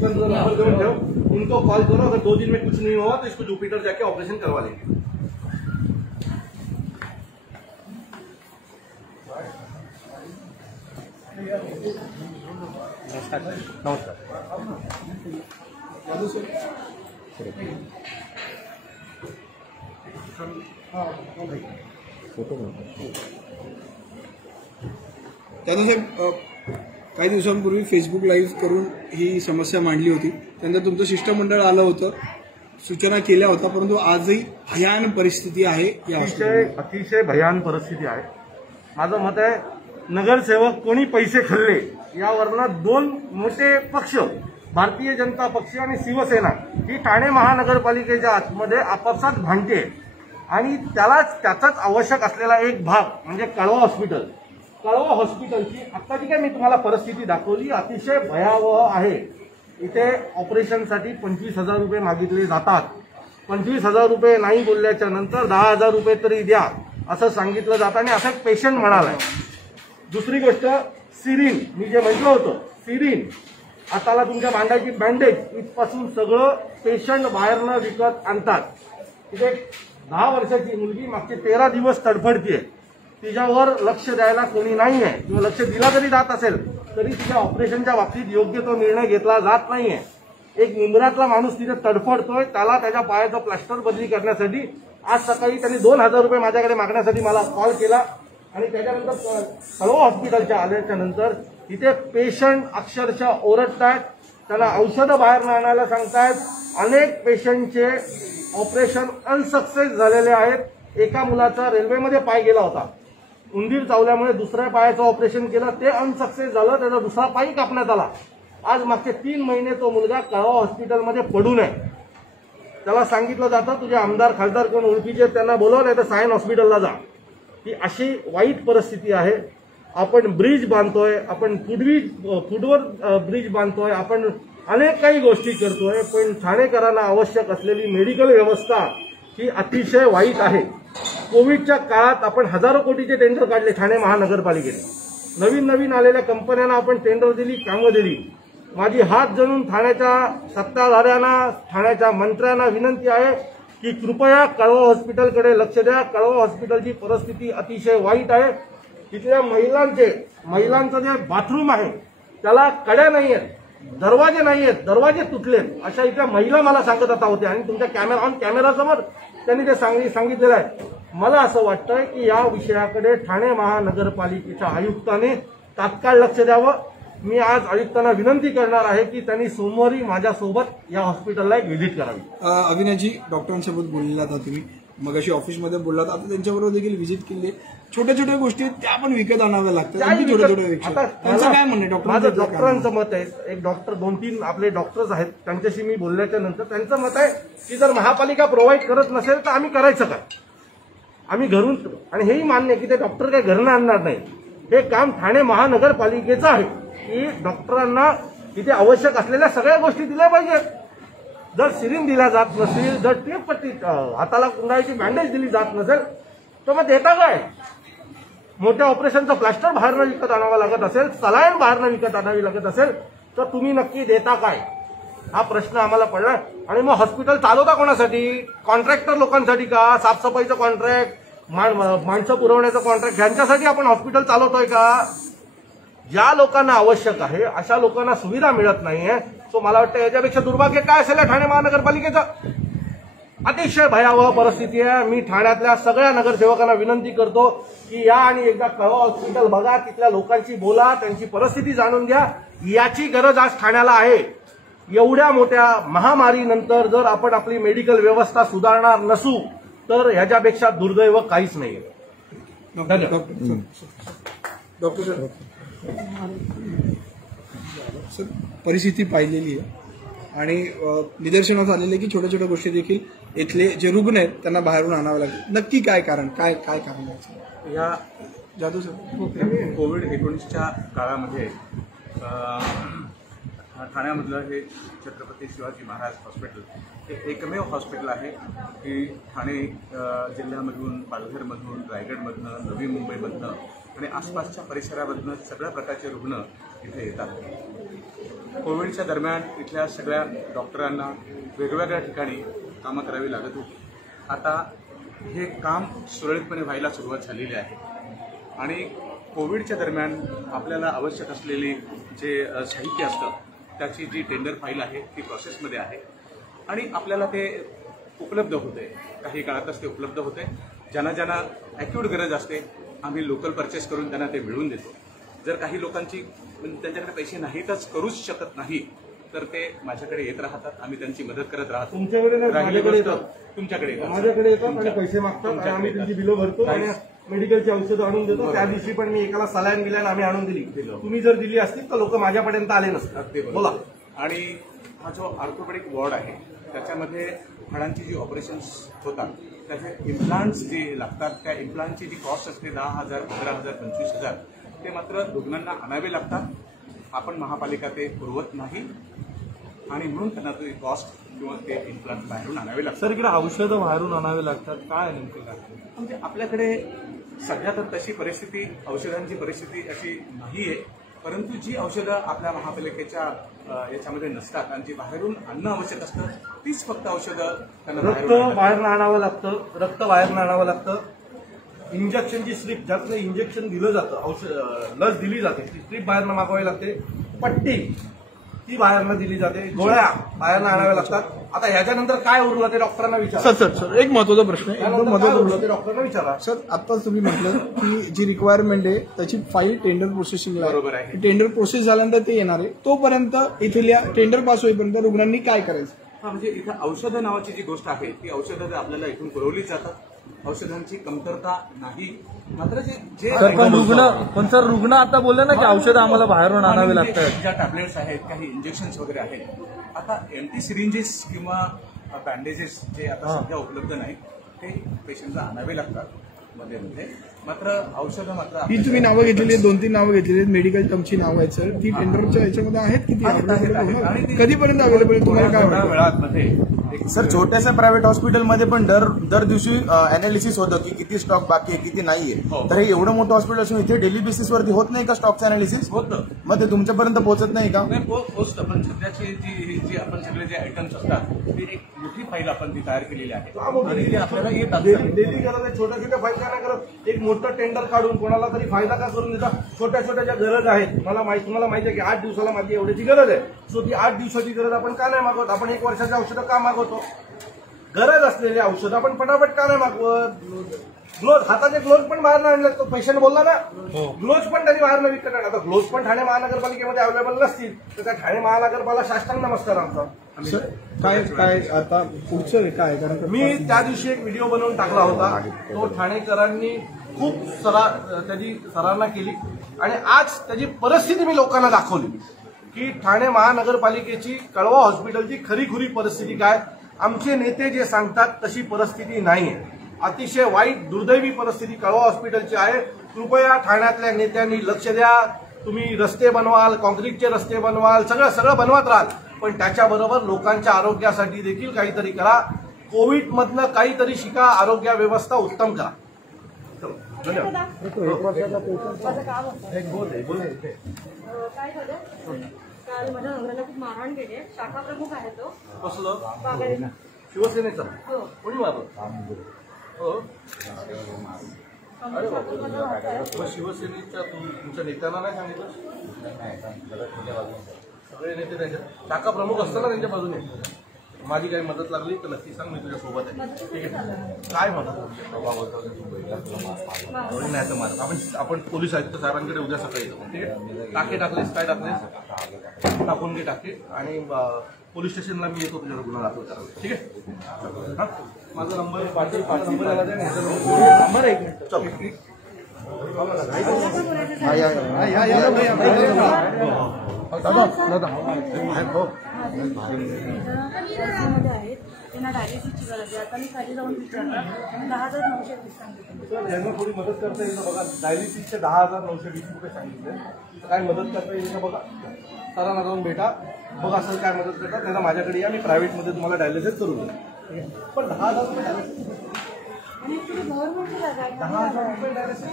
नंबर करून ठेव. उनको कॉल करो. अगर 2 दिन में कुछ नहीं हुआ तो इसको जुपिटर जाके ऑपरेशन करवा लेंगे. नमस्कार. दादासाहेब काही दिवसांपूर्वी फेसबुक लाईव्ह करून ही समस्या मांडली होती. त्यानंतर तुमचं शिष्टमंडळ आलं होतं. सूचना केल्या होत्या. परंतु आजही भयान परिस्थिती आहे. अतिशय भयान परिस्थिती आहे. माझं मत आहे नगरसेवक कोणी पैसे खाल्ले यावरनं 2 मोठे पक्ष भारतीय जनता पक्ष आणि शिवसेना ही ठाणे महानगरपालिकेच्या आतमध्ये आपापसात भांडते. आणि त्याचाच आवश्यक असलेला एक भाग म्हणजे कळवा हॉस्पिटल. कळवा हॉस्पिटलची आता जी काय मी तुम्हाला परिस्थिती दाखवली अतिशय भयावह आहे. इथे ऑपरेशनसाठी 25,000 रुपये मागितले जातात. 25,000 रुपये नाही बोलल्याच्या नंतर 10,000 रुपये तरी द्या असं सांगितलं जातं आणि असं एक पेशंट म्हणालाय. दुसरी गोष्ट सिरीन, मी जे म्हटलं होतं सिरीन, हाताला तुमच्या बांधायची बँडेज इथपासून सगळं पेशंट बाहेरनं विकत आणतात. इथे 10 वर्षाची मुलगी मागचे 13 दिवस तडफडतीये. तिच्यावर लक्ष द्यायला कोणी नाही आहे किंवा लक्ष दिला जरी जात असेल तरी तिच्या ऑपरेशनच्या बाबतीत योग्य तो निर्णय घेतला जात नाहीये. एक मुंबरातला माणूस तिथे तडफडतोय, त्याला त्याच्या पायाचं प्लास्टर बदली करण्यासाठी आज सकाळी त्यांनी 2,000 रुपये माझ्याकडे मागण्यासाठी मला कॉल केला आणि त्याच्यानंतर कळवा हॉस्पिटलच्या आल्याच्या नंतर इथे पेशंट अक्षरशः ओरडतायत, त्याला औषधं बाहेर आणायला सांगतायत. अनेक पेशंटचे ऑपरेशन अनसक्सेस झालेले आहेत. एका मुलाचा रेल्वेमध्ये पाय गेला होता, उंदीर चावल्यामुळे दुसऱ्या पायाचं ऑपरेशन केलं, ते अनसक्सेस झालं, त्याचा दुसरा पाय कापण्यात आला. आज मागचे 3 महिने तो मुलगा कळवा हॉस्पिटलमध्ये पडून आहे. त्याला सांगितलं जातं तुझे आमदार खासदार कोण ओळखीचे त्यांना बोलव, नाही तर सायन हॉस्पिटलला जा. ही अशी वाईट परिस्थिती आहे. आपण ब्रिज बांधतोय, आपण फुटवर ब्रिज बांधतोय, आपण अनेक काही गोष्टी करतोय, पण ठाणेकरांना आवश्यक असलेली मेडिकल व्यवस्था ही अतिशय वाईट आहे. कोविडच्या काळात आपण हजारो कोटीचे टेंडर काढले ठाणे महानगरपालिकेने. नवीन आलेल्या कंपन्यांना आपण टेंडर दिली, कामं दिली. माझी हात जोडून ठाण्याच्या सत्ताधाऱ्यांना, ठाण्याच्या मंत्र्यांना विनंती आहे की कृपया कळवा हॉस्पिटलकडे लक्ष द्या. कळवा हॉस्पिटलची परिस्थिती अतिशय वाईट आहे. तिथल्या महिलांचं जे बाथरूम आहे त्याला कड्या नाही आहेत, दरवाजे नाही आहेत, दरवाजे तुटलेत, अशा इथल्या महिला मला सांगत आता होत्या आणि तुमच्या कॅमेरासमोर त्यांनी ते सांगितलेलं आहे. मला असं वाटतंय की या विषयाकडे ठाणे महानगरपालिकेच्या आयुक्ताने तात्काळ लक्ष द्यावं. मी आज आयुक्तांना विनंती करणार आहे की त्यांनी सोमवारी माझ्यासोबत या हॉस्पिटलला एक व्हिजिट करावी. अविनाशजी, डॉक्टरांसोबत बोललेला होता तुम्ही, मगाशी ऑफिसमध्ये बोललात, आता त्यांच्याबरोबर देखील व्हिजिट केली. छोट्या गोष्टी त्या पण विकत आणाव्या लागतात. त्यांचं काय म्हणणं आहे माझं डॉक्टरांचं मत आहे. एक डॉक्टर 2-3 आपले डॉक्टर्स आहेत, त्यांच्याशी मी बोलल्याच्या नंतर त्यांचं मत आहे की जर महापालिका प्रोव्हाइड करत नसेल तर आम्ही करायचं काय, आम्ही घरून. आणि हेही मान्य की ते डॉक्टर काही घरनं आणणार नाही. हे काम ठाणे महानगरपालिकेचं आहे की डॉक्टरांना इथे आवश्यक असलेल्या सगळ्या गोष्टी दिल्या पाहिजेत. जर सिरिंज दिल्या जात नसेल, जर टेप पट्टी हाताला गुंडाळीची बँडेज दिली जात नसेल तर मग देता काय? मोठ्या ऑपरेशनचं प्लास्टर बाहेरनं विकत आणावं लागत असेल, सलाईन बाहेरनं विकत आणावी लागत असेल तर तुम्ही नक्की देता काय? हा प्रश्न आम्हाला पडला. आणि मग हॉस्पिटल चालवता कोणासाठी? कॉन्ट्रॅक्टर लोकांसाठी का? साफसफाईचं कॉन्ट्रॅक्ट, माणसं पुरवण्याचं कॉन्ट्रॅक्ट, ह्यांच्यासाठी आपण हॉस्पिटल चालवतोय का? ज्या लोकांना आवश्यक आहे अशा लोकांना सुविधा मिळत नाहीये. सो मला वाटतं याच्यापेक्षा दुर्भाग्य काय असेल ठाणे महानगरपालिकेचं? अतिशय भयावह परिस्थिती आहे. मी ठाण्यातल्या सगळ्या नगरसेवकांना विनंती करतो की या आणि एकदा कळवा हॉस्पिटल बघा, तिथल्या लोकांशी बोला, त्यांची परिस्थिती जाणून घ्या. याची गरज आज ठाण्याला आहे. एवढ्या मोठ्या महामारीनंतर जर आपण आपली मेडिकल व्यवस्था सुधारणार नसू तर ह्याच्यापेक्षा दुर्दैव काहीच नाहीये. डॉक्टर सर, परिस्थिती पाहिलेली आहे आणि निदर्शनास आलेले की छोट्या गोष्टी देखील इथले जे रुग्ण आहेत त्यांना बाहेरून आणावं लागतं. नक्की काय कारण आहे? या जादू सर, कोविड-19च्या काळामध्ये ठाण्यामधलं हे छत्रपती शिवाजी महाराज हॉस्पिटल हे एकमेव हॉस्पिटल आहे की ठाणे जिल्ह्यामधून, पालघरमधून, रायगडमधनं, नवी मुंबईमधनं आणि आसपासच्या परिसरामधनं सगळ्या प्रकारचे रुग्ण इथे येतात. कोविडच्या दरम्यान इथल्या सगळ्या डॉक्टरांना वेगवेगळ्या ठिकाणी कामं करावी लागत होती. आता हे काम सुरळीतपणे व्हायला सुरुवात झालेली आहे आणि कोविडच्या दरम्यान आपल्याला आवश्यक असलेली जे साहित्य असतं त्याची जी टेंडर फाईल आहे ती प्रोसेसमध्ये आहे आणि आपल्याला ते उपलब्ध होते. काही काळातच ते उपलब्ध होते. ज्यांना ॲक्यूट गरज असते आम्ही लोकल परचेस करून त्यांना ते मिळवून देतो. जर काही लोकांची त्यांच्याकडे पैसे नाहीतच, करूच शकत नाही तर ते माझ्याकडे येत राहतात. आम्ही त्यांची मदत करत राहतो. तुमच्याकडे येतात, तुमच्याकडे येतात, माझ्याकडे येतात आणि पैसे मागतात. आम्ही त्यांची बिलं भरतो आणि मेडिकलची औषधं आणून देतो. त्या दिवशी पण मी एकाला सलाईन बिलाईन आम्ही आणून दिली. तुम्ही जर दिली असतील तर लोक माझ्यापर्यंत आले नसतात. बोला. आणि हा जो ऑर्थोपेडिक वॉर्ड आहे त्याच्यामध्ये हाडांची जी ऑपरेशन्स होतात त्याचे इम्प्लांट्स जे लागतात त्या इम्प्लांटची जी कॉस्ट असते 10,000, 15,000, 25,000 ते मात्र रुग्णांना आणावे लागतात. आपण महापालिका ते पुरवत नाही आणि म्हणून त्यांना ते कॉस्ट किंवा ते इम्प्लांट बाहेरून आणावे लागतात. सर, इकडे औषधं बाहेरून आणावे लागतात, काय नेमकं लागतं? म्हणजे आपल्याकडे सध्या तर तशी परिस्थिती, औषधांची परिस्थिती अशी नाहीये, परंतु जी औषधं आपल्या महापालिकेच्या याच्यामध्ये नसतात आणि जी बाहेरून आणणं आवश्यक असतं तीच फक्त औषधं त्यांना रक्त बाहेरनं आणावं लागतं, रक्त बाहेरनं आणावं लागतं. इंजेक्शनची स्ट्रीप, ज्यातलं इंजेक्शन दिलं जातं, औषध लस दिली जाते ती स्ट्रीप बाहेरनं मागवावी लागते. पट्टी ती बाहेरनं दिली जाते, गोळ्या बाहेरनं आणाव्या लागतात. आता ह्याच्यानंतर काय उरलं ते डॉक्टरांना विचारा. सर एक महत्वाचा प्रश्न आहे, एकदम महत्वाचा उरलं प्रश्न. ते डॉक्टरांना विचारा. सर आत्ताच तुम्ही म्हटलं की जी रिक्वायरमेंट आहे त्याची फाईल टेंडर प्रोसेसिंगला बरोबर आहे. टेंडर प्रोसेस झाल्यानंतर ते येणार आहे. तोपर्यंत इथल्या टेंडर पास होईपर्यंत रुग्णांनी काय करायचं? म्हणजे इथं औषधं नावाची जी गोष्ट आहे ती औषधं आपल्याला इथून पुरवली जातात. औषधांची कमतरता नाही, मात्र जे पण रुग्ण आता बोलले ना की औषधं आम्हाला बाहेरून आणावे लागतात. ज्या टॅबलेट्स आहेत, काही इंजेक्शन्स वगैरे आहेत, आता एम्प्टी सिरिंजेस किंवा बँडेजेस जे आता सध्या उपलब्ध नाहीत ते पेशंटला आणावे लागतात मध्ये मध्ये. मात्र औषधं मात्र ही तुम्ही नावं घेतलेली आहेत, 2-3 नावं घेतलेली आहेत, मेडिकल टर्मची नावं आहेत सर, ती टेंडरच्या याच्यामध्ये आहेत की ती कधीपर्यंत अवेलेबल तुम्हाला काय वाटतं? वेळामध्ये सर छोट्याशा प्रायव्हेट हॉस्पिटलमध्ये पण दर दिवशी अनालिसिस होतं की किती स्टॉक बाकी आहे, किती नाहीये. तर हे एवढं मोठं हॉस्पिटल असून इथे डेली बेसिसवरती होत नाही का स्टॉकचं अनालिसिस? होतं. मग ते तुमच्यापर्यंत पोहोचत नाही का? पोचतं, पण सध्याची जी आपण सगळे जे आयटम्स असतात ती एक मोठी फाईल आपण ती तयार केलेली आहे आणि ती आपल्याला येत असतात. डेली करत आहे, छोट्या छोट्या फाईल काय नाही करत. एक मोठं टेंडर काढून कोणाला तरी फायदा का करून देता. छोट्या छोट्या ज्या गरज आहेत, तुम्हाला माहिती आहे की 8 दिवसाला माझी एवढ्याची गरज आहे, सो ती 8 दिवसाची गरज आपण का नाही मागवत? आपण 1 वर्षाची औषधं का मागवतो? गरज असलेली औषधं आपण पटापट का नाही मागवत? ग्लोव्ह, हाताचे ग्लोव्ह पण बाहेर आणले, तो पेशंट बोलला ना, ग्लोव्ह पण त्यांनी बाहेर विकत आणले. आता ग्लोव्ह पण ठाणे महानगरपालिकेमध्ये अवेलेबल नसतील तर त्या ठाणे महानगरपालिका साष्टांग नमस्कार आमचा. काय आता पुढचं काय? कारण मी त्या दिवशी एक व्हिडिओ बनवून टाकला होता, तो ठाणेकरांनी खूप त्याची सराहना केली आणि आज त्याची परिस्थिती मी लोकांना दाखवली की ठाणे महानगरपालिकेची कळवा हॉस्पिटलची खरीखुरी परिस्थिती काय. आमचे नेते जे सांगतात तशी परिस्थिती नाहीये. अतिशय वाईट दुर्दैवी परिस्थिती कळवा हॉस्पिटलची आहे. कृपया ठाण्यातल्या नेत्यांनी लक्ष द्या. तुम्ही रस्ते बनवाल, कॉन्क्रीटचे रस्ते बनवाल, सगळं बनवत राहाल, पण त्याच्याबरोबर लोकांच्या आरोग्यासाठी देखील काहीतरी करा. कोविडमधनं काहीतरी शिका, आरोग्य व्यवस्था उत्तम करा. धन्यवाद. काय झालं काल माझ्या नवऱ्याला खूप मारहाण केली आहे. शाखा प्रमुख आहे तो. कसलं? बागायत. शिवसेनेचा हो. कोणी मारलं? हो. अरे बाबा, शिवसेनेच्या तुमच्या नेत्यांना नाही सांगितलं? सगळे नेते त्यांच्या शाखा प्रमुख असताना त्यांच्या बाजूने. माझी काही मदत लागली तर नक्की सांग, मी तुझ्या सोबत आहे. ठीक आहे. काय मदत? नाही तर मार. आपण पोलीस आयुक्त साहेबांकडे उद्या सकाळी येतो. ठीक आहे. टाके टाकलेस, काय टाकलेस? टाकून घे टाके आणि पोलीस स्टेशनला मी येतो तुझ्या गुन्हा दाखल करायला. ठीक आहे. हा, माझा नंबर पाटील नंबर आला त्या नंबर आहे. चल आहेत त्यांना डायलिसिसची गरज आहे. आता मी खाली जाऊन विचारलं, 10,920 सांगितलं. यांना थोडी मदत करता येईल बघा. डायलिसिसचे 10,920 रुपये सांगितले. काय मदत करता येईल का बघा. सरांना जाऊन भेटा, बघा सर काय मदत करतात. त्यांना माझ्याकडे या, मी प्रायव्हेटमध्ये तुम्हाला डायलिसिस करून देईन. पण 10,000 रुपये डायलिसिस, आणि ऍक्च्युली गव्हर्नमेंटची जागा आहे. 10,000 रुपये डायलिसिस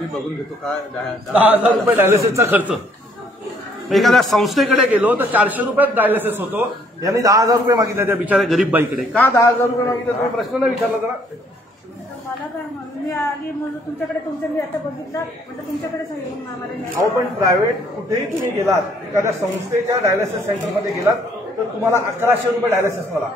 मी बघून घेतो काय 10,000 रुपये डायलिसिसचा खर्च. एखाद्या संस्थेकडे गेलो तर 400 रुपयात डायलिसिस होतो. यांनी 10,000 रुपये मागितले त्या बिचाऱ्या गरीब बाईकडे. का 10,000 रुपये मागितले तुम्ही प्रश्न नाही विचारला जरा? मला काय म्हणून मी आली, म्हणून तुमच्याकडे मी आता बघितलं म्हटलं तुमच्याकडे सांगितलं आम्हाला नाही. अहो पण प्रायव्हेट कुठेही तुम्ही गेलात, एखाद्या संस्थेच्या डायलिसिस सेंटरमध्ये गेलात तर तुम्हाला 1,100 रुपये डायलिसिस मला.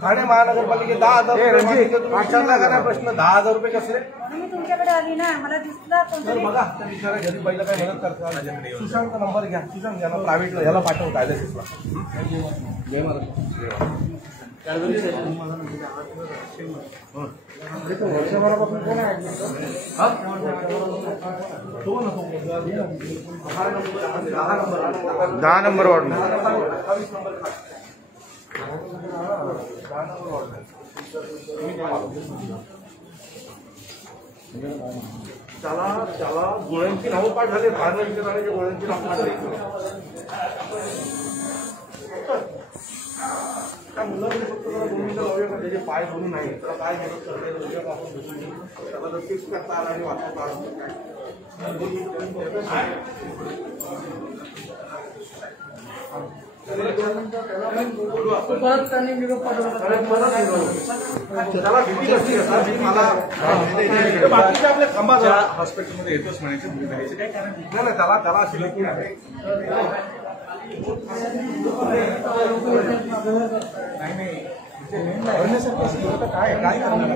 ठाणे महानगरपालिकेत 10,000 रुपये मागितले. तुम्ही विचारला का नाही प्रश्न? 10,000 रुपये कसले? म्हणून मी तुमच्याकडे आली ना, मला दिसला तर कोणतरी. बघा त्या बिचाऱ्या गरीब बाईला काय मदत करतात. सुशांत नंबर घ्या, सुशांत घ्या ना, प्रायव्हेटला याला पाठव डायलिसिसला. जय महाराज. वर्षभरापासून कोण आहे? 10 नंबर वॉर्ड. 28 नंबर. त्याला गोळ्यांची नावं पाठ झाले, बाहेर विचारणारे गोळ्यांची नावं पाठ झाली. त्या मुलांनी फक्त जरा 2 मिनिटं लावूया का, त्याचे पाय दोन्ही नाही, त्याला काय मदत करता येईल आपण भेटून त्याला जर फिक्स करता आला आणि वाचवता आला. त्याला भीती नसते मला बाकीच्या आपल्या खंबाच्या हॉस्पिटलमध्ये येतोच म्हणायचं भूमिकेचे काय कारण नाही त्याला अशी लेखी आहे. काय काय करणार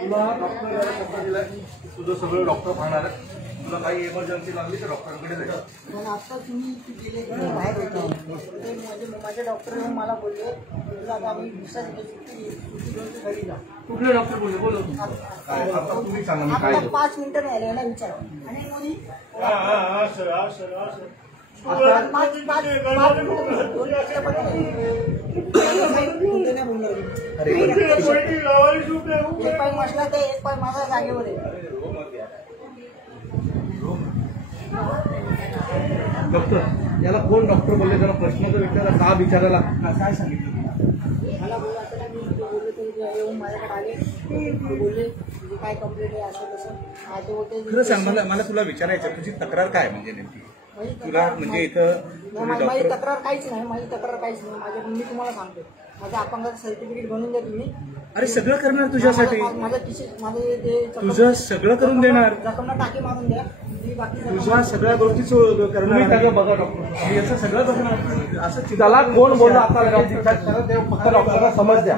तुला डॉक्टर तुझं सगळं डॉक्टर पाहणार आहे. तुला काही इमर्जन्सी लागली तर डॉक्टरांकडे जायचं. पण आता तुम्ही गेले की बाहेर होते माझे डॉक्टर येऊन मला बोलले तुला आता आम्ही दुसऱ्या सुट्टी घेऊन तू घरी जा. कुठले डॉक्टर बोलले बोल काय आता तुम्ही सांगा मी काय आता 5 मिनिटं नाही यायला विचार आणि मुली एक पाय मसला तर एक पाय माझा जागेवर आहे. डॉक्टर याला कोण डॉक्टर बोलले, जरा प्रश्न तर विचारा, का विचारायला काय सांगितलं मला बोलला तर मी बोलले तर येऊन माझ्याकडे आले ते बोलले तुझी काय कंप्लेंट आहे असं तसं आज होते. खरं सांग मला तुला विचारायचं तुझी तक्रार काय म्हणजे नेमकी तुला म्हणजे इथं माझी तक्रार काहीच नाही, माझी तक्रार काहीच नाही. मी तुम्हाला सांगतो माझं अपंगाचं सर्टिफिकेट बनवून द्या तुम्ही. अरे सगळं करणार तुझ्यासाठी, माझं माझे ते तुझं सगळं करून देणार, जखमला टाकी मारून द्या. मी बाकी तुझ्या सगळ्या गोष्टी करणार. बघा डॉक्टर याचं सगळं बघणार. असं त्याला कोण बोललं आता ते फक्त डॉक्टरला समज द्या.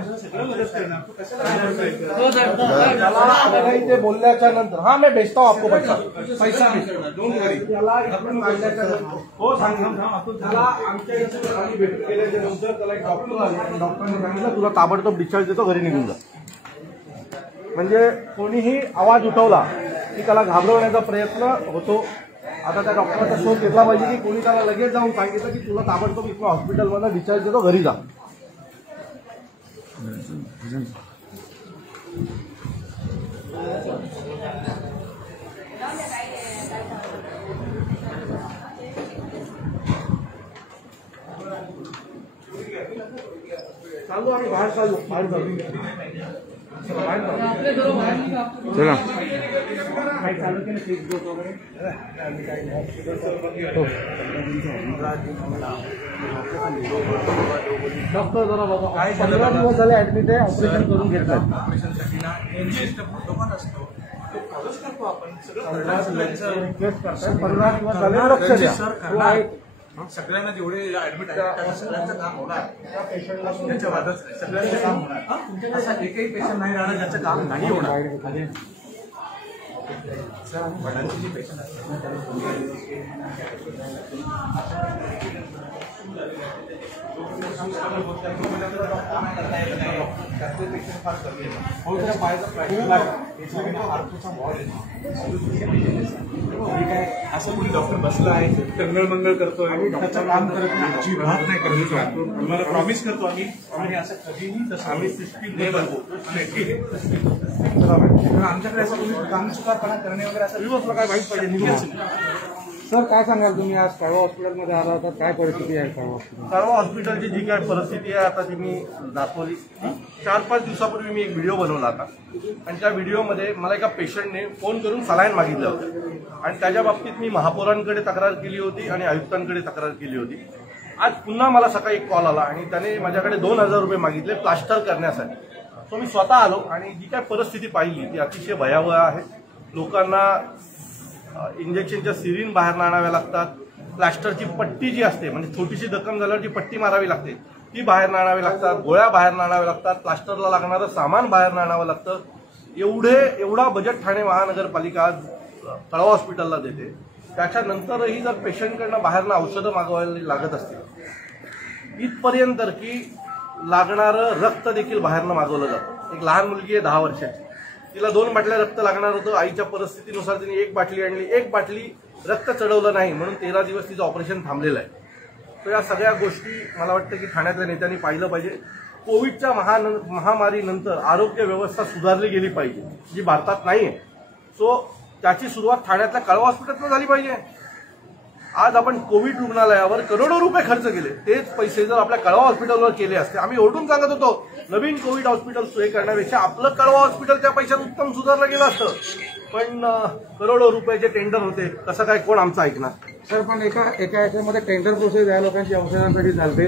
ते बोलल्याच्या नंतर हा मी भेजता हूं आपको पैसा डोंट वरी. त्याला इकडून काढल्याच्या नंतर हो सांगितलं त्याला आमच्या इथे आम्ही भेट केल्याच्या नंतर त्याला एक डॉक्टर आले. डॉक्टरने सांगितलं तुला ताबडतोब डिस्चार्ज देतो, घरी निघून जा. म्हणजे कोणीही आवाज उठवला की त्याला घाबरवण्याचा प्रयत्न होतो. आता त्या डॉक्टरचा शोध घेतला पाहिजे की कोणी त्याला लगेच जाऊन सांगितलं की तुला ताबडतोब इथं हॉस्पिटलमधून डिस्चार्ज देतो, घरी जा. चालू आम्ही बाहेर चालू चला काही चालू केलं केक डोस वगैरे डॉक्टर जरा बाबा काय 15 दिवस झाले ऍडमिट आहे, ऑपरेशन करून घेतलं. ऑपरेशनसाठी ना दोघात असतो तो फॉलोच करतो आपण सगळं 15 दिवस झाले लक्ष द्या. सगळ्यांना जेवढे ऍडमिट आहेत त्या सगळ्यांचं काम होणार. त्या पेशंटला त्यांच्या वादच सगळ्यांचं काम होणार. असा एकही पेशंट नाही राहणार ज्याचं काम नाही होणार. वडिलांची जी पेशंट असं कोणी डॉक्टर बसला आहे टंगळमंगळ करतोय आणि त्याचं काम करत नाही, अजिबात नाही करत. तुम्हाला प्रॉमिस करतो आम्ही आणि असं कधीही तसं आम्ही सिस्टीम नाही बनवू. आमच्याकडे असं कोणी काम चुकारपणा करणे वगैरे असं दिवसला काय वाईट पाहिजे. सर काय सांगाल तुम्ही आज कळवा हॉस्पिटलमध्ये आला होता, काय परिस्थिती आहे कळवा हॉस्पिटल? कळवा हॉस्पिटलची जी काय परिस्थिती आहे आता ती मी दाखवली. 4-5 दिवसापूर्वी मी एक व्हिडिओ बनवला होता आणि त्या व्हिडिओमध्ये मला एका पेशंटने फोन करून सलाईन मागितलं होतं आणि त्याच्या बाबतीत मी महापौरांकडे तक्रार केली होती आणि आयुक्तांकडे तक्रार केली होती. आज पुन्हा मला सकाळी एक कॉल आला आणि त्याने माझ्याकडे 2,000 रुपये मागितले प्लास्टर करण्यासाठी. तो मी स्वतः आलो आणि जी काय परिस्थिती पाहिली ती अतिशय भयावह आहे. लोकांना इंजेक्शनच्या सिरीन बाहेर आणाव्या लागतात, प्लास्टरची पट्टी जी असते म्हणजे छोटीशी जखम झाल्यावर जी पट्टी मारावी लागते ती बाहेर आणावी लागतात, गोळ्या बाहेर आणाव्या लागतात, प्लास्टरला लागणारं सामान बाहेर आणावं लागतं. एवढा बजेट ठाणे महानगरपालिका आज तळाव हॉस्पिटलला देते. त्याच्यानंतरही जर पेशंटकडनं बाहेरनं औषधं मागवायला लागत असतील इथपर्यंत की लागणारं रक्त देखील बाहेरनं मागवलं जातं. एक लहान मुलगी आहे 10 वर्षाची, तिला 2 बाटल्या रक्त लागणार होतं. आईच्या परिस्थितीनुसार तिने 1 बाटली आणली, 1 बाटली रक्त चढवलं नाही म्हणून 13 दिवस तिचं ऑपरेशन थांबलेलं आहे. तर या सगळ्या गोष्टी मला वाटतं की ठाण्यातल्या नेत्यांनी पाहिलं पाहिजे. कोविडच्या महामारीनंतर आरोग्य व्यवस्था सुधारली गेली पाहिजे, जी भारतात नाही आहे. सो त्याची सुरुवात ठाण्यातल्या कळवा हॉस्पिटलनं झाली पाहिजे. आज आपण कोविड रुग्णालयावर करोडो रुपये खर्च केले, तेच पैसे जर आपल्या कळवा हॉस्पिटलवर केले असते. आम्ही ओरडून सांगत होतो नवीन कोविड हॉस्पिटल सोय करण्यापेक्षा आपलं कळवा हॉस्पिटल त्या पैशात उत्तम सुधारलं गेलं असतं. पण करोडो रुपयाचे टेंडर होते, कसं काय कोण आमचं ऐकणार. सर पण एका याच्यामध्ये टेंडर प्रोसेस या लोकांची औषधांसाठी चालते.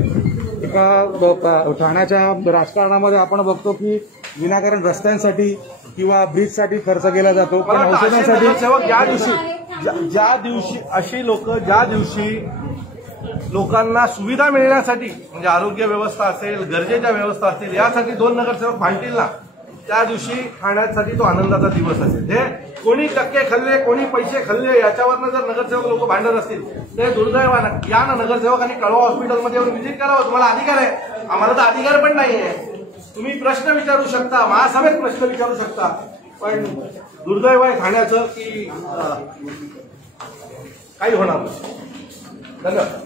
एका ठाण्याच्या राजकारणामध्ये आपण बघतो की विनाकारण रस्त्यांसाठी किंवा ब्रिजसाठी खर्च केला जातो, पण औषधांसाठी ज्या दिवशी अशी लोक ज्या दिवशी लोकांना सुविधा मिळण्यासाठी म्हणजे आरोग्य व्यवस्था असेल, गरजेच्या व्यवस्था असतील यासाठी 2 नगरसेवक भांडतील ना, त्या दिवशी ठाण्यासाठी तो आनंदाचा दिवस असेल. हे कोणी टक्के खाल्ले, कोणी पैसे खाल्ले याच्यावरनं जर नगरसेवक लोक भांडत असतील ते दुर्दैवानं या ना नगरसेवकांनी कळवा हॉस्पिटलमध्ये येऊन व्हिजिट करावं. तुम्हाला अधिकार आहे, आम्हाला तर अधिकार पण नाहीये. तुम्ही प्रश्न विचारू शकता, महासभेत प्रश्न विचारू शकता, पण दुर्दैव आहे ठाण्याचं की काही होणार नाही. धन्यवाद.